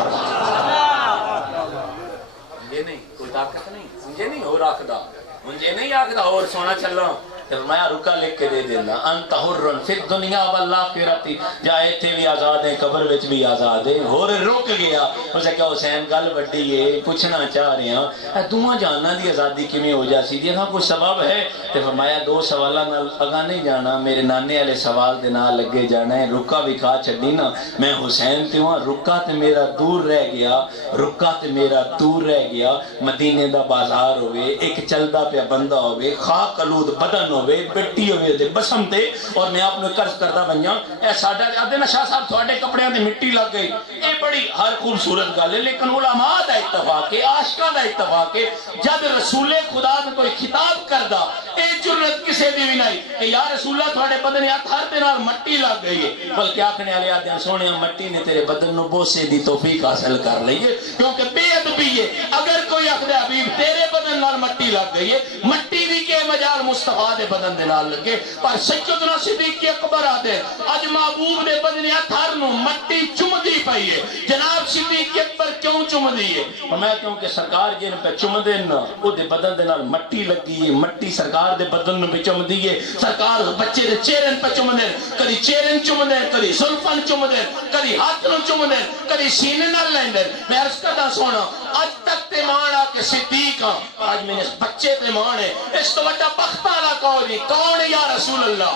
یہ نہیں کوئی طاقت نہیں مجھے نہیں ہو رکھدا مجھے نہیں آکھدا اور سونا چلو فرمایا رکا لکھ کے دے دینا انت حرن فی الدنیا والآخرتی جا ایتھے بھی آزاد ہیں قبر وچ بھی آزاد ہیں اور رک گیا اسے کہ حسین گل وڈی ہے پوچھنا چاہ رہے ہیں دوہاں جانا دی آزادی کیویں ہو جاسی دی ہاں کوئی سبب ہے تے فرمایا 2 سوالاں نال اگا نہیں جانا میرے نانے والے سوال دے نال لگے جانا ہے رکا بھی کھا چھڈی نا میں حسین تے ہاں رکا تے میرا دور رہ گیا رکا تے میرا دور رہ گیا مدینے دا بازار ہوئے ایک چلدا پیا بندہ ہوئے خاک آلود بدن ہوئے بٹی ہوئے دے بسم تے اور میں آپ نے قرض کردہ بن جاؤں اے ساڑھا جاتے نا شاہ صاحب تھوڑے کپڑے دے مٹی لگ گئی اے بڑی ہر خوبصورت گل ہے لیکن علماء دا اتفاق ہے عاشقاں دا اتفاق ہے جب رسول خدا میں کوئی خطاب کردہ اے جرت کسے دی بھی نہیں کہ یا رسول اللہ تھوڑے بدن یا ہر دن اور مٹی لگ گئی ہے بلکہ آکھنے والے آدھے سونے مٹی نے تیرے بدن نو بوسے دی توفیق حاصل کر لئیے کیونکہ بے ادبی ہے اگر کوئی اخدہ حبیب تیرے بدن نال مٹی لگ گئی ہے مٹی بھی کے مجال مصطفیٰ دے بدن دے نال لگے پر سیدنا صدیق اکبر آدھے اج محبوب دے بدن ہتھر نو مٹی چم دی پئی ہے جناب صدیق اکبر کیوں چم دی ہے اور میں کہوں کہ سرکار جن پہ چم دین او دے بدن دے نال مٹی لگی ہے مٹی سرکار دے بدن نو پہ چم دی ہے سرکار بچے دے چہرن پہ چم دین کدی چہرن چم دین کدی زلفن چم دین کدی ہاتھ نو چم دین کدی سینے نال لین دین میں عرض کردا سونا اج تک تے مان آ کے صدیق ہاں آج میں نے اس بچے تے مان ہے اس تو بڑا بخت والا کون ہے یا رسول اللہ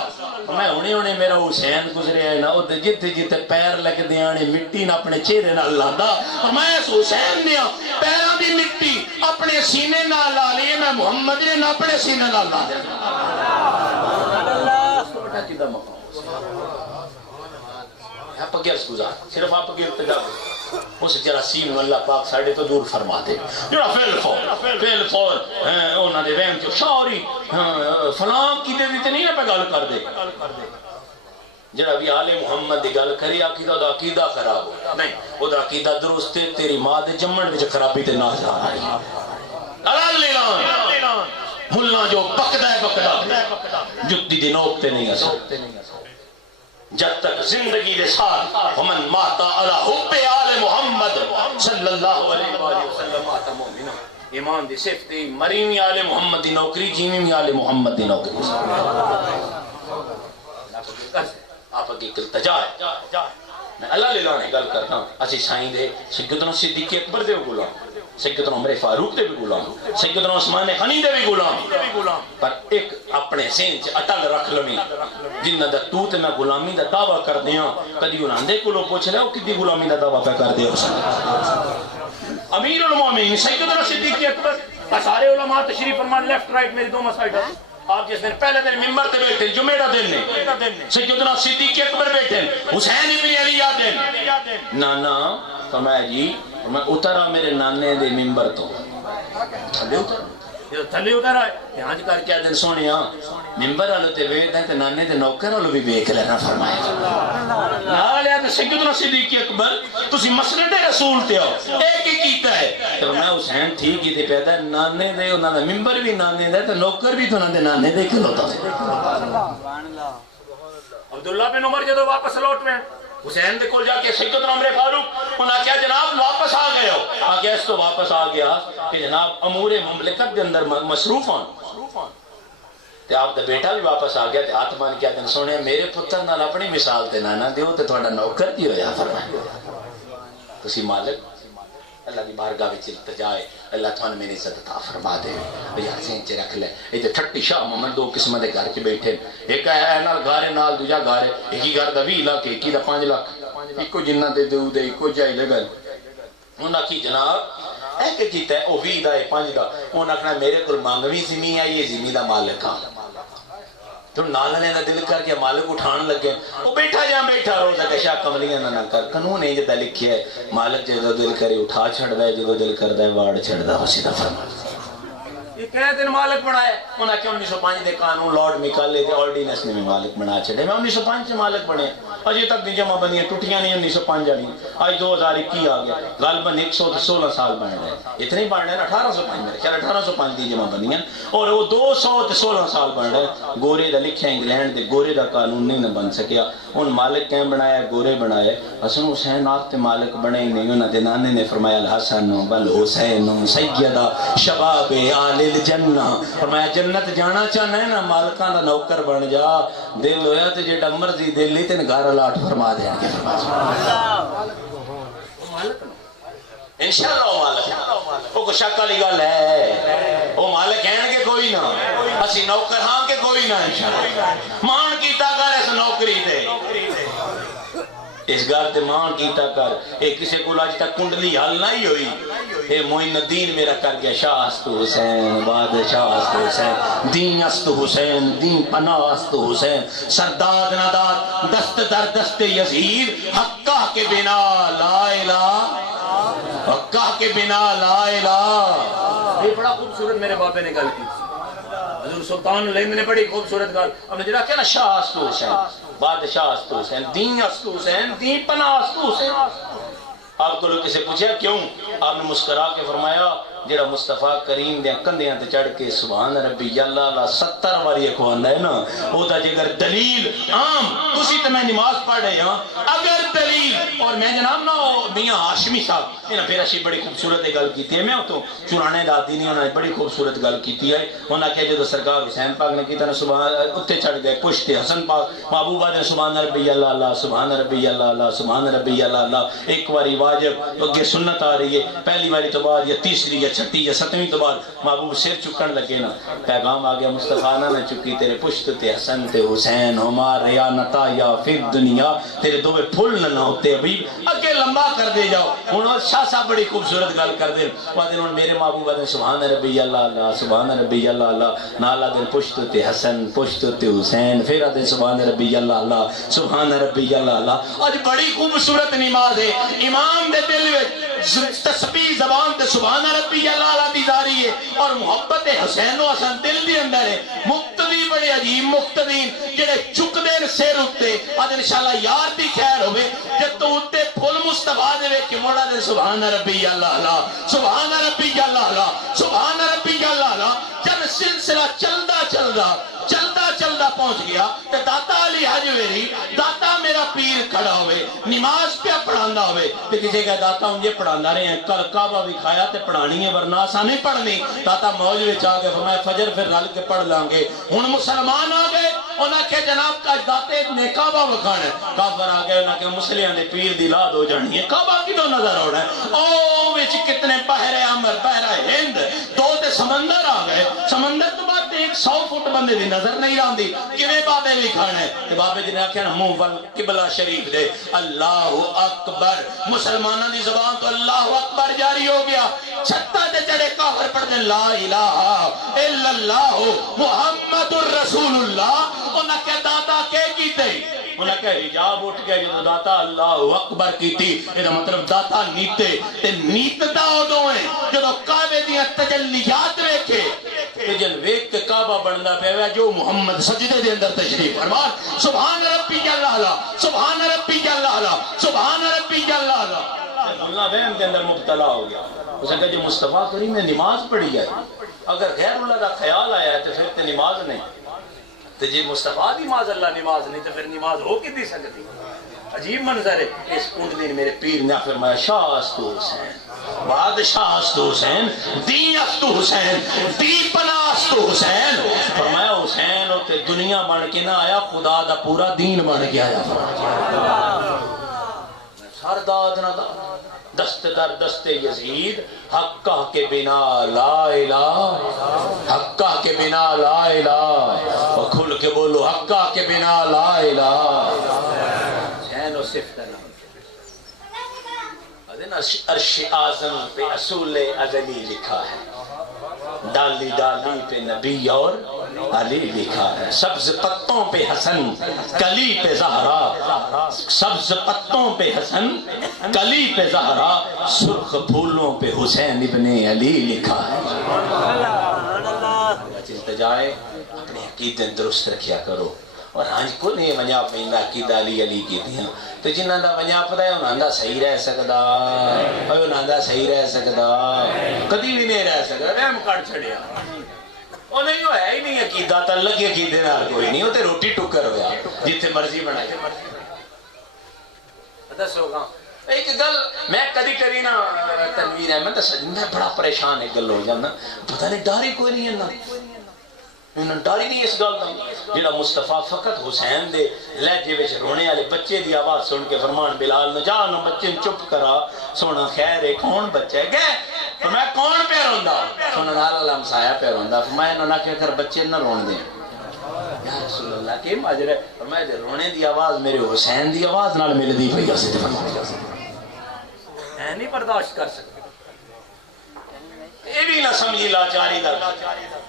میں ہونے میرا حسین گزرے ہے نا وہ جتے جتے پیر لگ دیانے مٹی نہ اپنے چہرے نہ لاندا میں اس حسین نے پیروں دی مٹی اپنے سینے نہ لا لیے میں محمد نے نہ اپنے سینے نہ لا دیا اللہ کیدا مقام آپ گرس گزار صرف آپ گرتے جاؤ اس جراثیم اللہ پاک ساڑھے تو دور فرما دے جڑا فیل فور اونا دے ویم جو شاوری فلان کی دے دیتے نہیں ہے پہ گل کر دے جڑا بھی آل محمد دی گل کری عقیدہ دا عقیدہ خراب ہو نہیں وہ دا عقیدہ درست ہے تیری ماں دے جمن وچ خرابی تے نہ جا رہی اللہ بھولنا جو بکدا ہے بکدا جتی دی نوک تے نہیں ہے جب تک زندگی دے ساتھ ومن ماتا علی حب آل محمد صلی اللہ علیہ وآلہ وسلم ماتا مومنہ ایمان دی صفتی مریمی آل محمد دی نوکری جیمی آل محمد دی نوکری آپ کی التجا ہے میں اللہ لے لانے گل کرتا ہوں اسی سائیں دے سیدنا صدیق اکبر دے غلام سیدنا عمر فاروق دے بھی غلام سیدنا عثمان غنی دے بھی غلام پر ایک اپنے ذہن چ اٹل رکھ لویں جنہاں دا تو تے میں غلامی دا دعویٰ کر دیاں کدی انہاں دے کولوں پوچھ لے او کدی غلامی دا دعویٰ پہ کر دے امیر المومنین سیدنا صدیق اکبر سارے علماء تشریف فرمان لیفٹ رائٹ میری دو مسائل آپ جس دن پہلے دن ممبر تے بیٹھے جمعہ دن نے سیدنا صدیق اکبر بیٹھے حسین ابن علی یادن نانا فرمایا جی میں اترا میرے نانے دے ممبر تو تھلے اتر آئے یہاں کر کے دن سونیا ممبر والوں تے ویکھدا تے نانے دے نوکر والوں بھی ویکھ لینا فرمایا نال ہے تے سیدنا صدیق اکبر تسی مسند رسول تے ہو ایک ہی کیتا ہے تے میں حسین ٹھیک ہی تے پیدا نانے دے انہاں دا ممبر بھی نانے دا تے نوکر بھی تو انہاں دے نانے دے کھلوتا سبحان اللہ عبداللہ بن عمر جدوں واپس لوٹ میں حسین دے کول جا کے سیدنا عمر فاروق انہاں کہا جناب واپس آ گئے ہو آ کے اس تو واپس آ گیا کہ جناب امور مملکت دے اندر مصروف ہوں تے آپ دا بیٹا بھی واپس آ گیا تے ہاتھ مان کے دن سونے میرے پتر نال اپنی مثال تے نانا دیو تے تہاڈا نوکر کی ہویا فرمایا تسی مالک اللہ دی بارگاہ وچ التجا ہے اللہ تھانوں میری عزت عطا فرما دے یار ذہن چ رکھ لے اے تے ٹھٹی شاہ محمد دو قسم دے گھر چ بیٹھے ایک ہے نال گھر نال دوجا گھر ایک ہی گھر دا 20 لاکھ ایک ہی دا 5 لاکھ ایکو جنہ دے دو دے ایکو جائی لگا انہاں کی جناب اے کہ کیتا ہے او 20 دا 5 دا انہاں کہنا میرے کول مانگوی زمین ہے یہ زمین دا مالک ہاں تو نالنے دا دل کر کے مالک اٹھان لگے وہ بیٹھا جہاں بیٹھا روزہ کہ شاہ کملیاں نہ کر قانون ہے جدہ لکھیا ہے مالک جدہ دل کرے اٹھا چھڑ دے جدہ دل کر دے واڑ چھڑ دے ہو سیدھا فرما یہ کہہ دن مالک بنایا انہاں کہ 1905 دے قانون لارڈ مکالے دے آرڈیننس نے مالک بنا چھڑے میں 1905 سے مالک بنے اجے تک دی جمع بنی ٹوٹیاں نہیں 1905 والی آج 2021 آ گیا غالباً 116 سال بن رہے اتنے بن رہے 1805 میں خیال 1805 دی جمع بنی ہیں اور وہ 216 سال بن رہے گورے دا لکھیا انگلینڈ دے گورے دا قانون نہیں بن سکیا ان مالک کہیں بنایا گورے بنائے حسن حسین آپ تے مالک بنے نہیں انہاں دے نانے نے فرمایا الحسن بل حسین سیدہ شباب آل الجنہ فرمایا جنت جانا چاہنا ہے نا مالکاں دا نوکر بن جا دل ہویا تے جیڑا مرضی دل لی تے گھر لاٹ فرما دیں گے انشاءاللہ وہ مالک وہ شک والی گل ہے وہ مالک ہیں کہ کوئی نہ اسی نوکر ہاں کہ کوئی نہ انشاءاللہ مان کیتا کر اس نوکری تے اس گھر تے مان کیتا کر اے کسے کو اج تک کنڈلی حل نہیں ہوئی اے معین الدین میرا کر گیا شاہ است حسین بادشاہ است حسین دین است حسین دین پناہ است حسین سرداد نداد دست در دست یزید حقہ کے بنا لا الہ حقہ کے بنا لا الہ یہ بڑا خوبصورت میرے باپے نے گل کی حضور سلطان الہند نے بڑی خوبصورت گل ہم نے جڑا کہنا شاہ است حسین بادشاہ است حسین دین است حسین دین پناہ است حسین آپ کو لوگ کسے پوچھا کیوں آپ نے مسکرا کے فرمایا جڑا مصطفیٰ کریم دے کندیاں تے چڑھ کے سبحان ربی اللہ 70 واری اخواندا ہے نا او دا جگر دلیل عام تسی تے میں نماز پڑھ رہے ہاں اگر دلیل اور میں جناب نا میاں ہاشمی صاحب انہاں پھر اسی بڑی خوبصورت گل کیتی ہے میں تو چرانے دادی نے انہاں بڑی خوبصورت گل کیتی ہے انہاں کہ جدوں سرکار حسین پاک نے کیتا نا سبحان اوتے چڑھ گئے پشت حسن پاک محبوبہ نے سبحان ربی اللہ سبحان ربی اللہ سبحان ربی اللہ ایک واری واجب اگے سنت آ رہی ہے پہلی واری تو بعد یا تیسری یا چھٹی یا ستویں تو بعد محبوب سر چکن لگے نا پیغام آ گیا مصطفیٰ نہ چکی تیرے پشت تے حسن تے حسین ہمار یا نتا یا پھر دنیا تیرے دوے پھول نہ ہوتے ابھی اگے لمبا کر دے جاؤ انہوں شاہ صاحب بڑی خوبصورت گل کر دے بعد انہوں میرے محبوب نے سبحان ربی اللہ سبحان ربی اللہ نالا دن پشت تے حسن پشت تے حسین پھر آدھے سبحان ربی اللہ سبحان ربی اللہ آج بڑی خوبصورت نماز ہے امام دے دل میں تسبیح زبان تے سبحان ربی اللہ دی جاری ہے اور محبت حسین و حسن دل دی اندر ہے مقتدی بڑے عجیب مقتدین جڑے چک دین سیر اتے آج انشاءاللہ یار دی خیر ہوئے جب تو اتے پھول مصطفیٰ دے وے کہ موڑا دے سبحان ربی اللہ سبحان ربی اللہ سبحان ربی اللہ جب سلسلہ چلدا پہنچ گیا تے داتا علی حجویری داتا میرا پیر کھڑا ہوئے نماز پہ پڑھاندہ ہوئے تے کسی کہا داتا مجھے پڑھاندہ رہے ہیں کل کعبہ بھی کھایا تے پڑھانی ہے ورنہ آسا نہیں پڑھنی داتا موج وچ آ گئے فرمایا فجر پھر رل کے پڑھ لانگے ہن مسلمان آ گئے انہاں کہ جناب کا داتے نے کعبہ وکھانا ہے کعبہ آ گئے انہاں کہ مسلیاں دے پیر دی لاد ہو جانی ہے کعبہ کی تو نظر آنا ہے او وچ کتنے بحر عمر بحر ہند دو تے سمندر آ گئے سمندر تو بعد 100 فٹ بندے دی نظر نہیں آندی کیویں بابے بھی کھانا ہے تے بابے جی نے آکھیا نا منہ ول قبلہ شریف دے اللہ اکبر مسلماناں دی زبان تو اللہ اکبر جاری ہو گیا چھتا تے چڑے کافر پڑھ دے لا الہ الا اللہ محمد الرسول اللہ انہاں کہ داتا کے کیتے انہاں کہ حجاب اٹھ گیا جو داتا اللہ اکبر کیتی یہ مطلب داتا نیتے تے نیتتا ادوں ہے جدو کعبے دیاں تجلیات ویکھے تجل ویکھ کے کعبہ بندا پیا جو محمد سجدے دے اندر تشریف فرمان سبحان ربی جل اعلی سبحان ربی جل اعلی سبحان ربی جل اعلی اللہ وہم کے اندر مبتلا ہو گیا اس نے کہا جو مصطفیٰ کریم نے نماز پڑھی ہے اگر غیر اللہ کا خیال آیا ہے تو پھر تے نماز نہیں تو جی مصطفیٰ دی ماز اللہ نماز نہیں تو پھر نماز ہو کی دی سکتی عجیب منظر ہے اس کنڈلی نے میرے پیر نے فرمایا شاہ استو حسین بادشاہ استو حسین دی استو حسین دی پناہ استو حسین فرمایا حسین ہوتے دنیا بن کے نہ آیا خدا دا پورا دین بن کے آیا سر داد نہ دست در دست یزید حقہ کے بنا لا الہ حقہ کے بنا لا الہ اور کھل کے بولو حقہ کے بنا لا الہ حسین و صفت عرش اعظم پہ اصول ازلی لکھا ہے ڈالی ڈالی پہ نبی اور علی لکھا ہے سبز پتوں پہ حسن کلی پہ زہرا سبز پتوں پہ حسن کلی پہ زہرا سرخ پھولوں پہ حسین ابن علی لکھا ہے التجائے اپنے عقیدے درست رکھیا کرو اور آج کو نہیں ونجا پہندا عقیدہ علی علی کی دیاں تو جنہاں دا ونجا پتہ ہے انہاں دا صحیح رہ سکدا انہاں دا صحیح رہ سکدا کدی بھی نہیں رہ سکدا وہم کٹ چھڑیا وہ نہیں ہویا ہی نہیں عقیدہ تعلق کی عقیدے نال کوئی نہیں وہ تے روٹی ٹکر ہویا جتھے مرضی بنائے دسو گا ایک گل میں کدی کری نا تنویر احمد میں بڑا پریشان ایک گل ہو جانا پتہ نہیں ڈاری کوئی نہیں ہے نا انہوں ڈاری نہیں اس گل دا جڑا مصطفیٰ فقط حسین دے لہجے وچ رونے والے بچے دی آواز سن کے فرمان بلال نہ جا نہ بچے چپ کرا سونا خیر ہے کون بچہ ہے گئے فرمایا کون پہ روندا سونا نال اللہ ہمسایا پہ روندا فرمایا انہوں نے کہا کر بچے نہ رون دیں یا رسول اللہ کہ ماجر ہے فرمایا دے رونے دی آواز میرے حسین دی آواز نال ملدی پئی اسی تے فرمایا میں نہیں برداشت کر سکتا یہ بھی نہ سمجھی لاچاری دا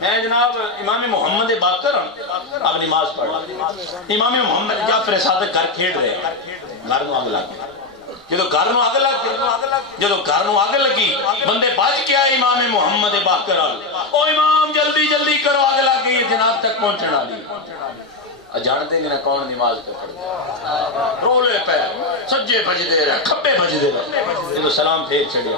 میں جناب امام محمد باقر اب نماز پڑھ امام محمد جعفر صادق گھر کھیڑ رہے گھر نو آگ لگ جدو گھر نو آگ لگی بندے بچ کے آئے امام محمد باقر او امام جلدی جلدی کرو آگ لگ گئی جناب تک پہنچنا لی جانتے ہیں کون نماز پہ پڑھ دے رولے پہ سجے بج دے رہے کھبے بج دے رہے جدو سلام پھیر چڑھیا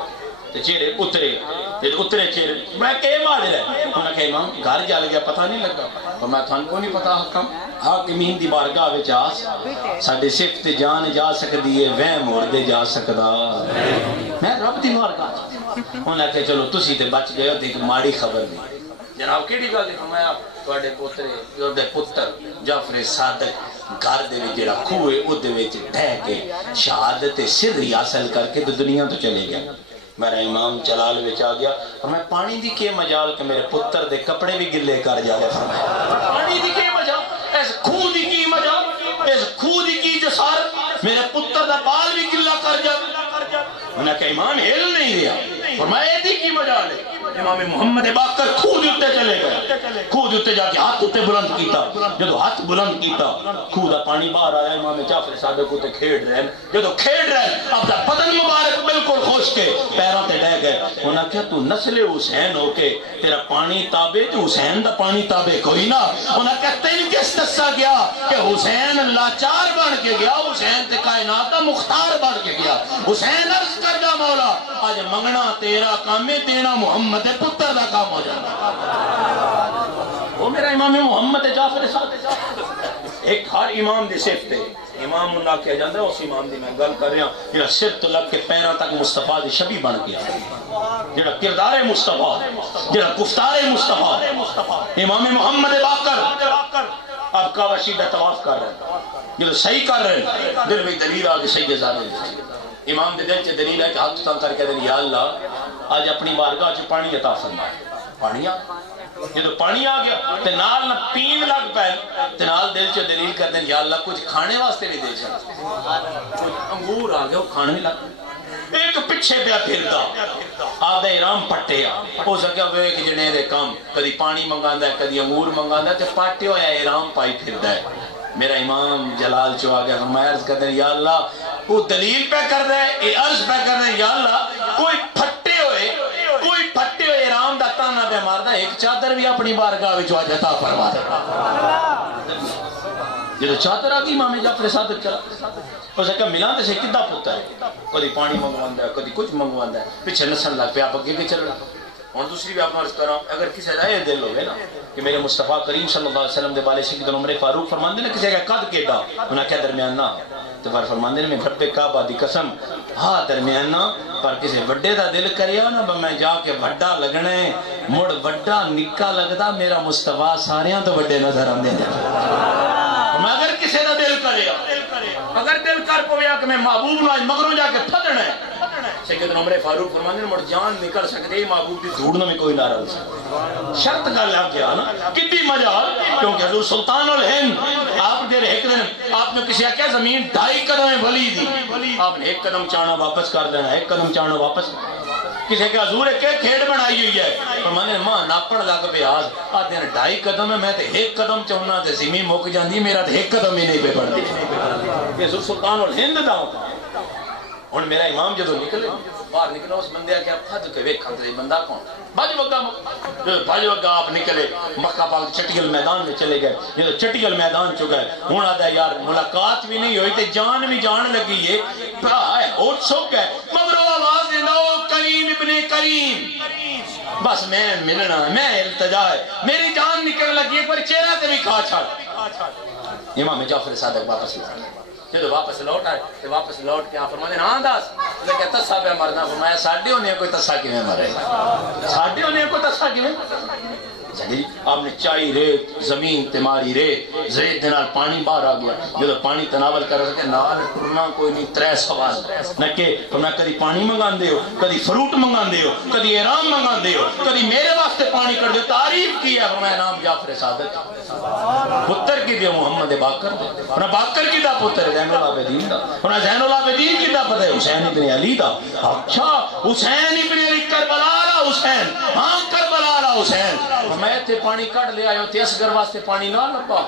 چہرے اترے چہرے میں کہ ماجر ہے انہوں نے کہا امام گھر جا لگیا پتہ نہیں لگا اور میں تھان کو نہیں پتا حکم حاکمین دی بارگاہ وچ آس ساڈے صفت جان جا سکدی ہے وہم اور دے جا سکدا میں رب دی بارگاہ انہوں نے کہا چلو تسی تے بچ گئے تے ایک ماڑی خبر نہیں جناب کیڑی گل میں تواڈے پوترے پتر جعفر صادق گھر دے وچ جڑا کھوہ ہے اودے وچ ڈہ کے شہادت سری حاصل کر کے دنیا تو چلے گیا میرا امام جلال وچ آ گیا اور میں پانی دی کے مجال کہ میرے پتر دے کپڑے بھی گلے کر جائے فرمایا پانی دی کے مجال اس کھو دی کی مجال اس کھو دی کی جسارت میرے پتر دا بال بھی گلا کر جائے انہوں نے کہا امام ہل نہیں رہا فرمایا ایدی کی مجال ہے امام محمد باقر خود اتے چلے گئے خود اتے جا کے ہاتھ اتے بلند کیتا جدو ہاتھ بلند کیتا خود پانی باہر آیا امام جعفر صادق اتے کھیڑ رہے ہیں جدو کھیڑ رہے ہیں اب دا بدن مبارک بالکل خوش کے پیروں تے ڈہ گئے انہوں نے کہا تو نسل حسین ہو کے تیرا پانی تابے تو حسین دا پانی تابے کوئی نہ انہوں نے کہا تین کس دسا گیا کہ حسین لاچار بن کے گیا حسین تے کائنات دا مختار بن کے گیا حسین عرض کر گا مولا آج منگنا تیرا کام دینا محمد پتر دا کام ہو جانا وہ میرا امام محمد جعفر صادق ایک ہر امام دی صفت ہے امام اللہ کہا جاتا ہے اس امام دی میں گل کر رہا ہوں جڑا سر تو لگ کے پیروں تک مصطفیٰ دی شبیہ بن گیا جڑا کردار مصطفیٰ جڑا گفتار مصطفیٰ امام محمد باقر اب کا وشیدہ طواف کر رہے ہیں جب صحیح کر رہے ہیں دل میں دلیل آگے صحیح جزارے امام دے دل چے دلیل ہے کہ ہاتھ تنگ کر کے دل یا اللہ آج اپنی بارگاہ چے پانی عطا فرما پانی آ جب پانی آ گیا تے نال نہ پین لگ پہ تے نال دل چے دلیل کر دیں یا اللہ کچھ کھانے واسطے بھی دے چاہتا کچھ انگور آ گیا وہ کھانے بھی لگ ایک پچھے پیا پھردا آدھے رام پٹے ہو سکیا وہ کہ جنے دے کام کدی پانی منگاندا ہے کدی انگور منگاندا ہے تے پٹے ہویا احرام پائی پھردا ہے میرا امام جلال چو آ گیا فرمایا عرض کرتے ہیں یا اللہ وہ دلیل پہ کر رہے ہیں عرض پہ کر رہے ہیں یا اللہ کوئی پھٹے ہوئے احرام دا تانا پہ ماردا ایک چادر بھی اپنی بارگاہ وچ آ عطا فرما دے جدو چادر آ گئی امام جعفر صادق چلا اس کہ ملان دے سے کدہ پتا ہے کدی پانی منگواندا ہے کدی کچھ منگواندا ہے پیچھے نسن لگ پہ آپ اگے کے چلنا اور دوسری بھی آپ عرض کر رہا ہوں اگر کسی رائے دل ہوئے نا کہ میرے مصطفیٰ کریم صلی اللہ علیہ وسلم دے بالے سیدنا عمر فاروق فرماندے نے کسی کا قد کیڈا انہاں کیا درمیان نہ تو پر فرماندے نے میں رب کعبہ دی قسم ہاں درمیان نہ پر کسی بڑے دا دل کریا نا میں جا کے بڑا لگنا ہے مڑ بڑا نکا لگدا میرا مصطفیٰ ساریاں تو بڑے نظر آندے ہیں میں اگر کسی دا دل کریا اگر دل کر پویا کہ میں محبوب نہ مگروں جا کے پھدنا ہے سیدنا عمر فاروق فرماندے نے مڑ جان نکل سکتے محبوب دی دھوڑ میں کوئی نہ رہ سکتا شرط کا لگ گیا نا کتنی مجال کیونکہ حضور سلطان الہند آپ دے ایک دن آپ نے کسی کیا زمین 2.5 قدم ولی دی آپ نے ایک قدم چانا واپس کر دینا ایک قدم چانا واپس کسی کہ حضور ایک کھیڑ بنائی ہوئی ہے فرماندے نے ماں ناپڑ لگ بیاز آدھے 2.5 قدم ہے میں تے ایک قدم چاہنا تے زمین مک جاندی میرا تے ایک قدم ہی نہیں پہ پڑتی یہ حضور سلطان الہند دا اور میرا امام جدو نکلے باہر نکلا اس بندے کیا پھد کے ویکھاں تے بندہ کون بھاج وگا آپ نکلے مکہ پاک چٹیل میدان میں چلے گئے یہ چٹیل میدان چ گئے ہن آدا یار ملاقات بھی نہیں ہوئی تے جان بھی جان لگی ہے اور سوک ہے مگر آواز دیندا او کریم ابن کریم بس میں ملنا میں التجا ہے میری جان نکل لگی ہے پر چہرہ تے بھی کھا چھڑ امام جعفر صادق واپس لوٹ جدو واپس لوٹ آئے تو واپس لوٹ کے آپ فرماتے ہیں ہاں داس لیکن تسا پہ مرنا فرمایا ساڑھے ہونے کوئی تسا کی میں مرے ساڑھے ہونے کوئی تسا کی میں آپ نے چائی ریت زمین تماری ریت زید دنال پانی باہر آ گیا جدو پانی تناول کر سکے نال ٹرنا کوئی نہیں 3 سوال نہ کہ فرمایا کدی پانی منگان دے ہو کدی فروٹ منگان دے ہو کدی احرام منگان دے ہو کدی میرے واسطے پانی کر دے تعریف کی ہے فرمایا نام جعفر صادق پتر کی دے محمد باقر دے انہاں باقر کی دا پتر ہے زین العابدین دا انہاں زین العابدین کی دا پتہ ہے حسین ابن علی دا اچھا حسین ابن علی کربلا را حسین ہاں کربلا را حسین میں تے پانی کٹ لے آئے تے اصغر واسطے پانی نہ لبا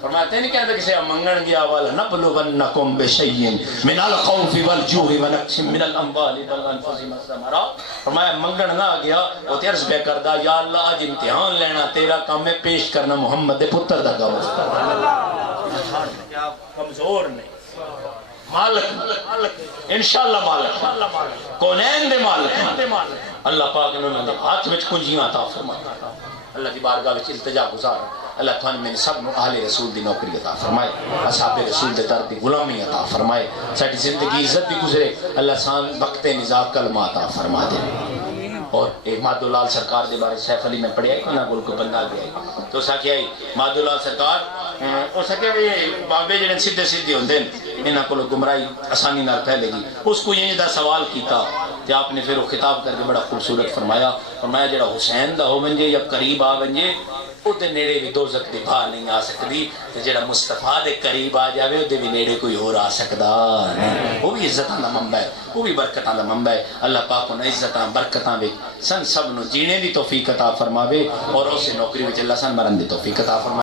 فرمایا تے نہیں کہندے کسے منگن گیا والا نبلونکم بشیء من الخوف والجوع ونقص من الاموال والانفس والثمرات فرمایا منگن نہ گیا او تے عرض بے کردا یا اللہ اج امتحان لینا تیرا کام ہے پیش کرنا محمد دے پتر دا کام کیا کمزور نہیں مالک انشاءاللہ مالک کونین دے مالک اللہ پاک انہوں نے ہاتھ میں کنجیاں عطا فرمایا اللہ کی بارگاہ میں التجا گزار اللہ تعالیٰ میں سب اہل رسول دی نوکری عطا فرمائے اصحاب رسول دے در دی غلامی عطا فرمائے ساری زندگی عزت بھی گزرے اللہ سان وقت نزاع کلمہ عطا فرما دے اور ایک مادو لال سرکار دے بارے سیف علی میں پڑھیا ہے گل کو بندہ گیا تو ساکھیا ہے مادو لال سرکار اور سکے بھی بابے جنہیں سیدھے سیدھے ہوندے انہاں کو گمراہی آسانی نال پھیلے گی اس کو یہ دا سوال کیتا کہ آپ نے پھر وہ خطاب کر کے بڑا خوبصورت فرمایا جڑا حسین دا ہو ونجے یا قریب آ ونجے او دے نیڑے بھی دوزخ دی بھا نہیں آ سکتی تے جڑا مصطفیٰ دے قریب آ جاوے او دے بھی نیڑے کوئی اور آ سکدا وہ بھی عزتاں دا منبع ہے وہ بھی برکتاں دا منبع ہے اللہ پاک انہاں عزتاں برکتاں وچ سن سب نو جینے دی توفیق عطا فرماوے اور اسے نوکری وچ اللہ سن مرن دی توفیق عطا فرمائے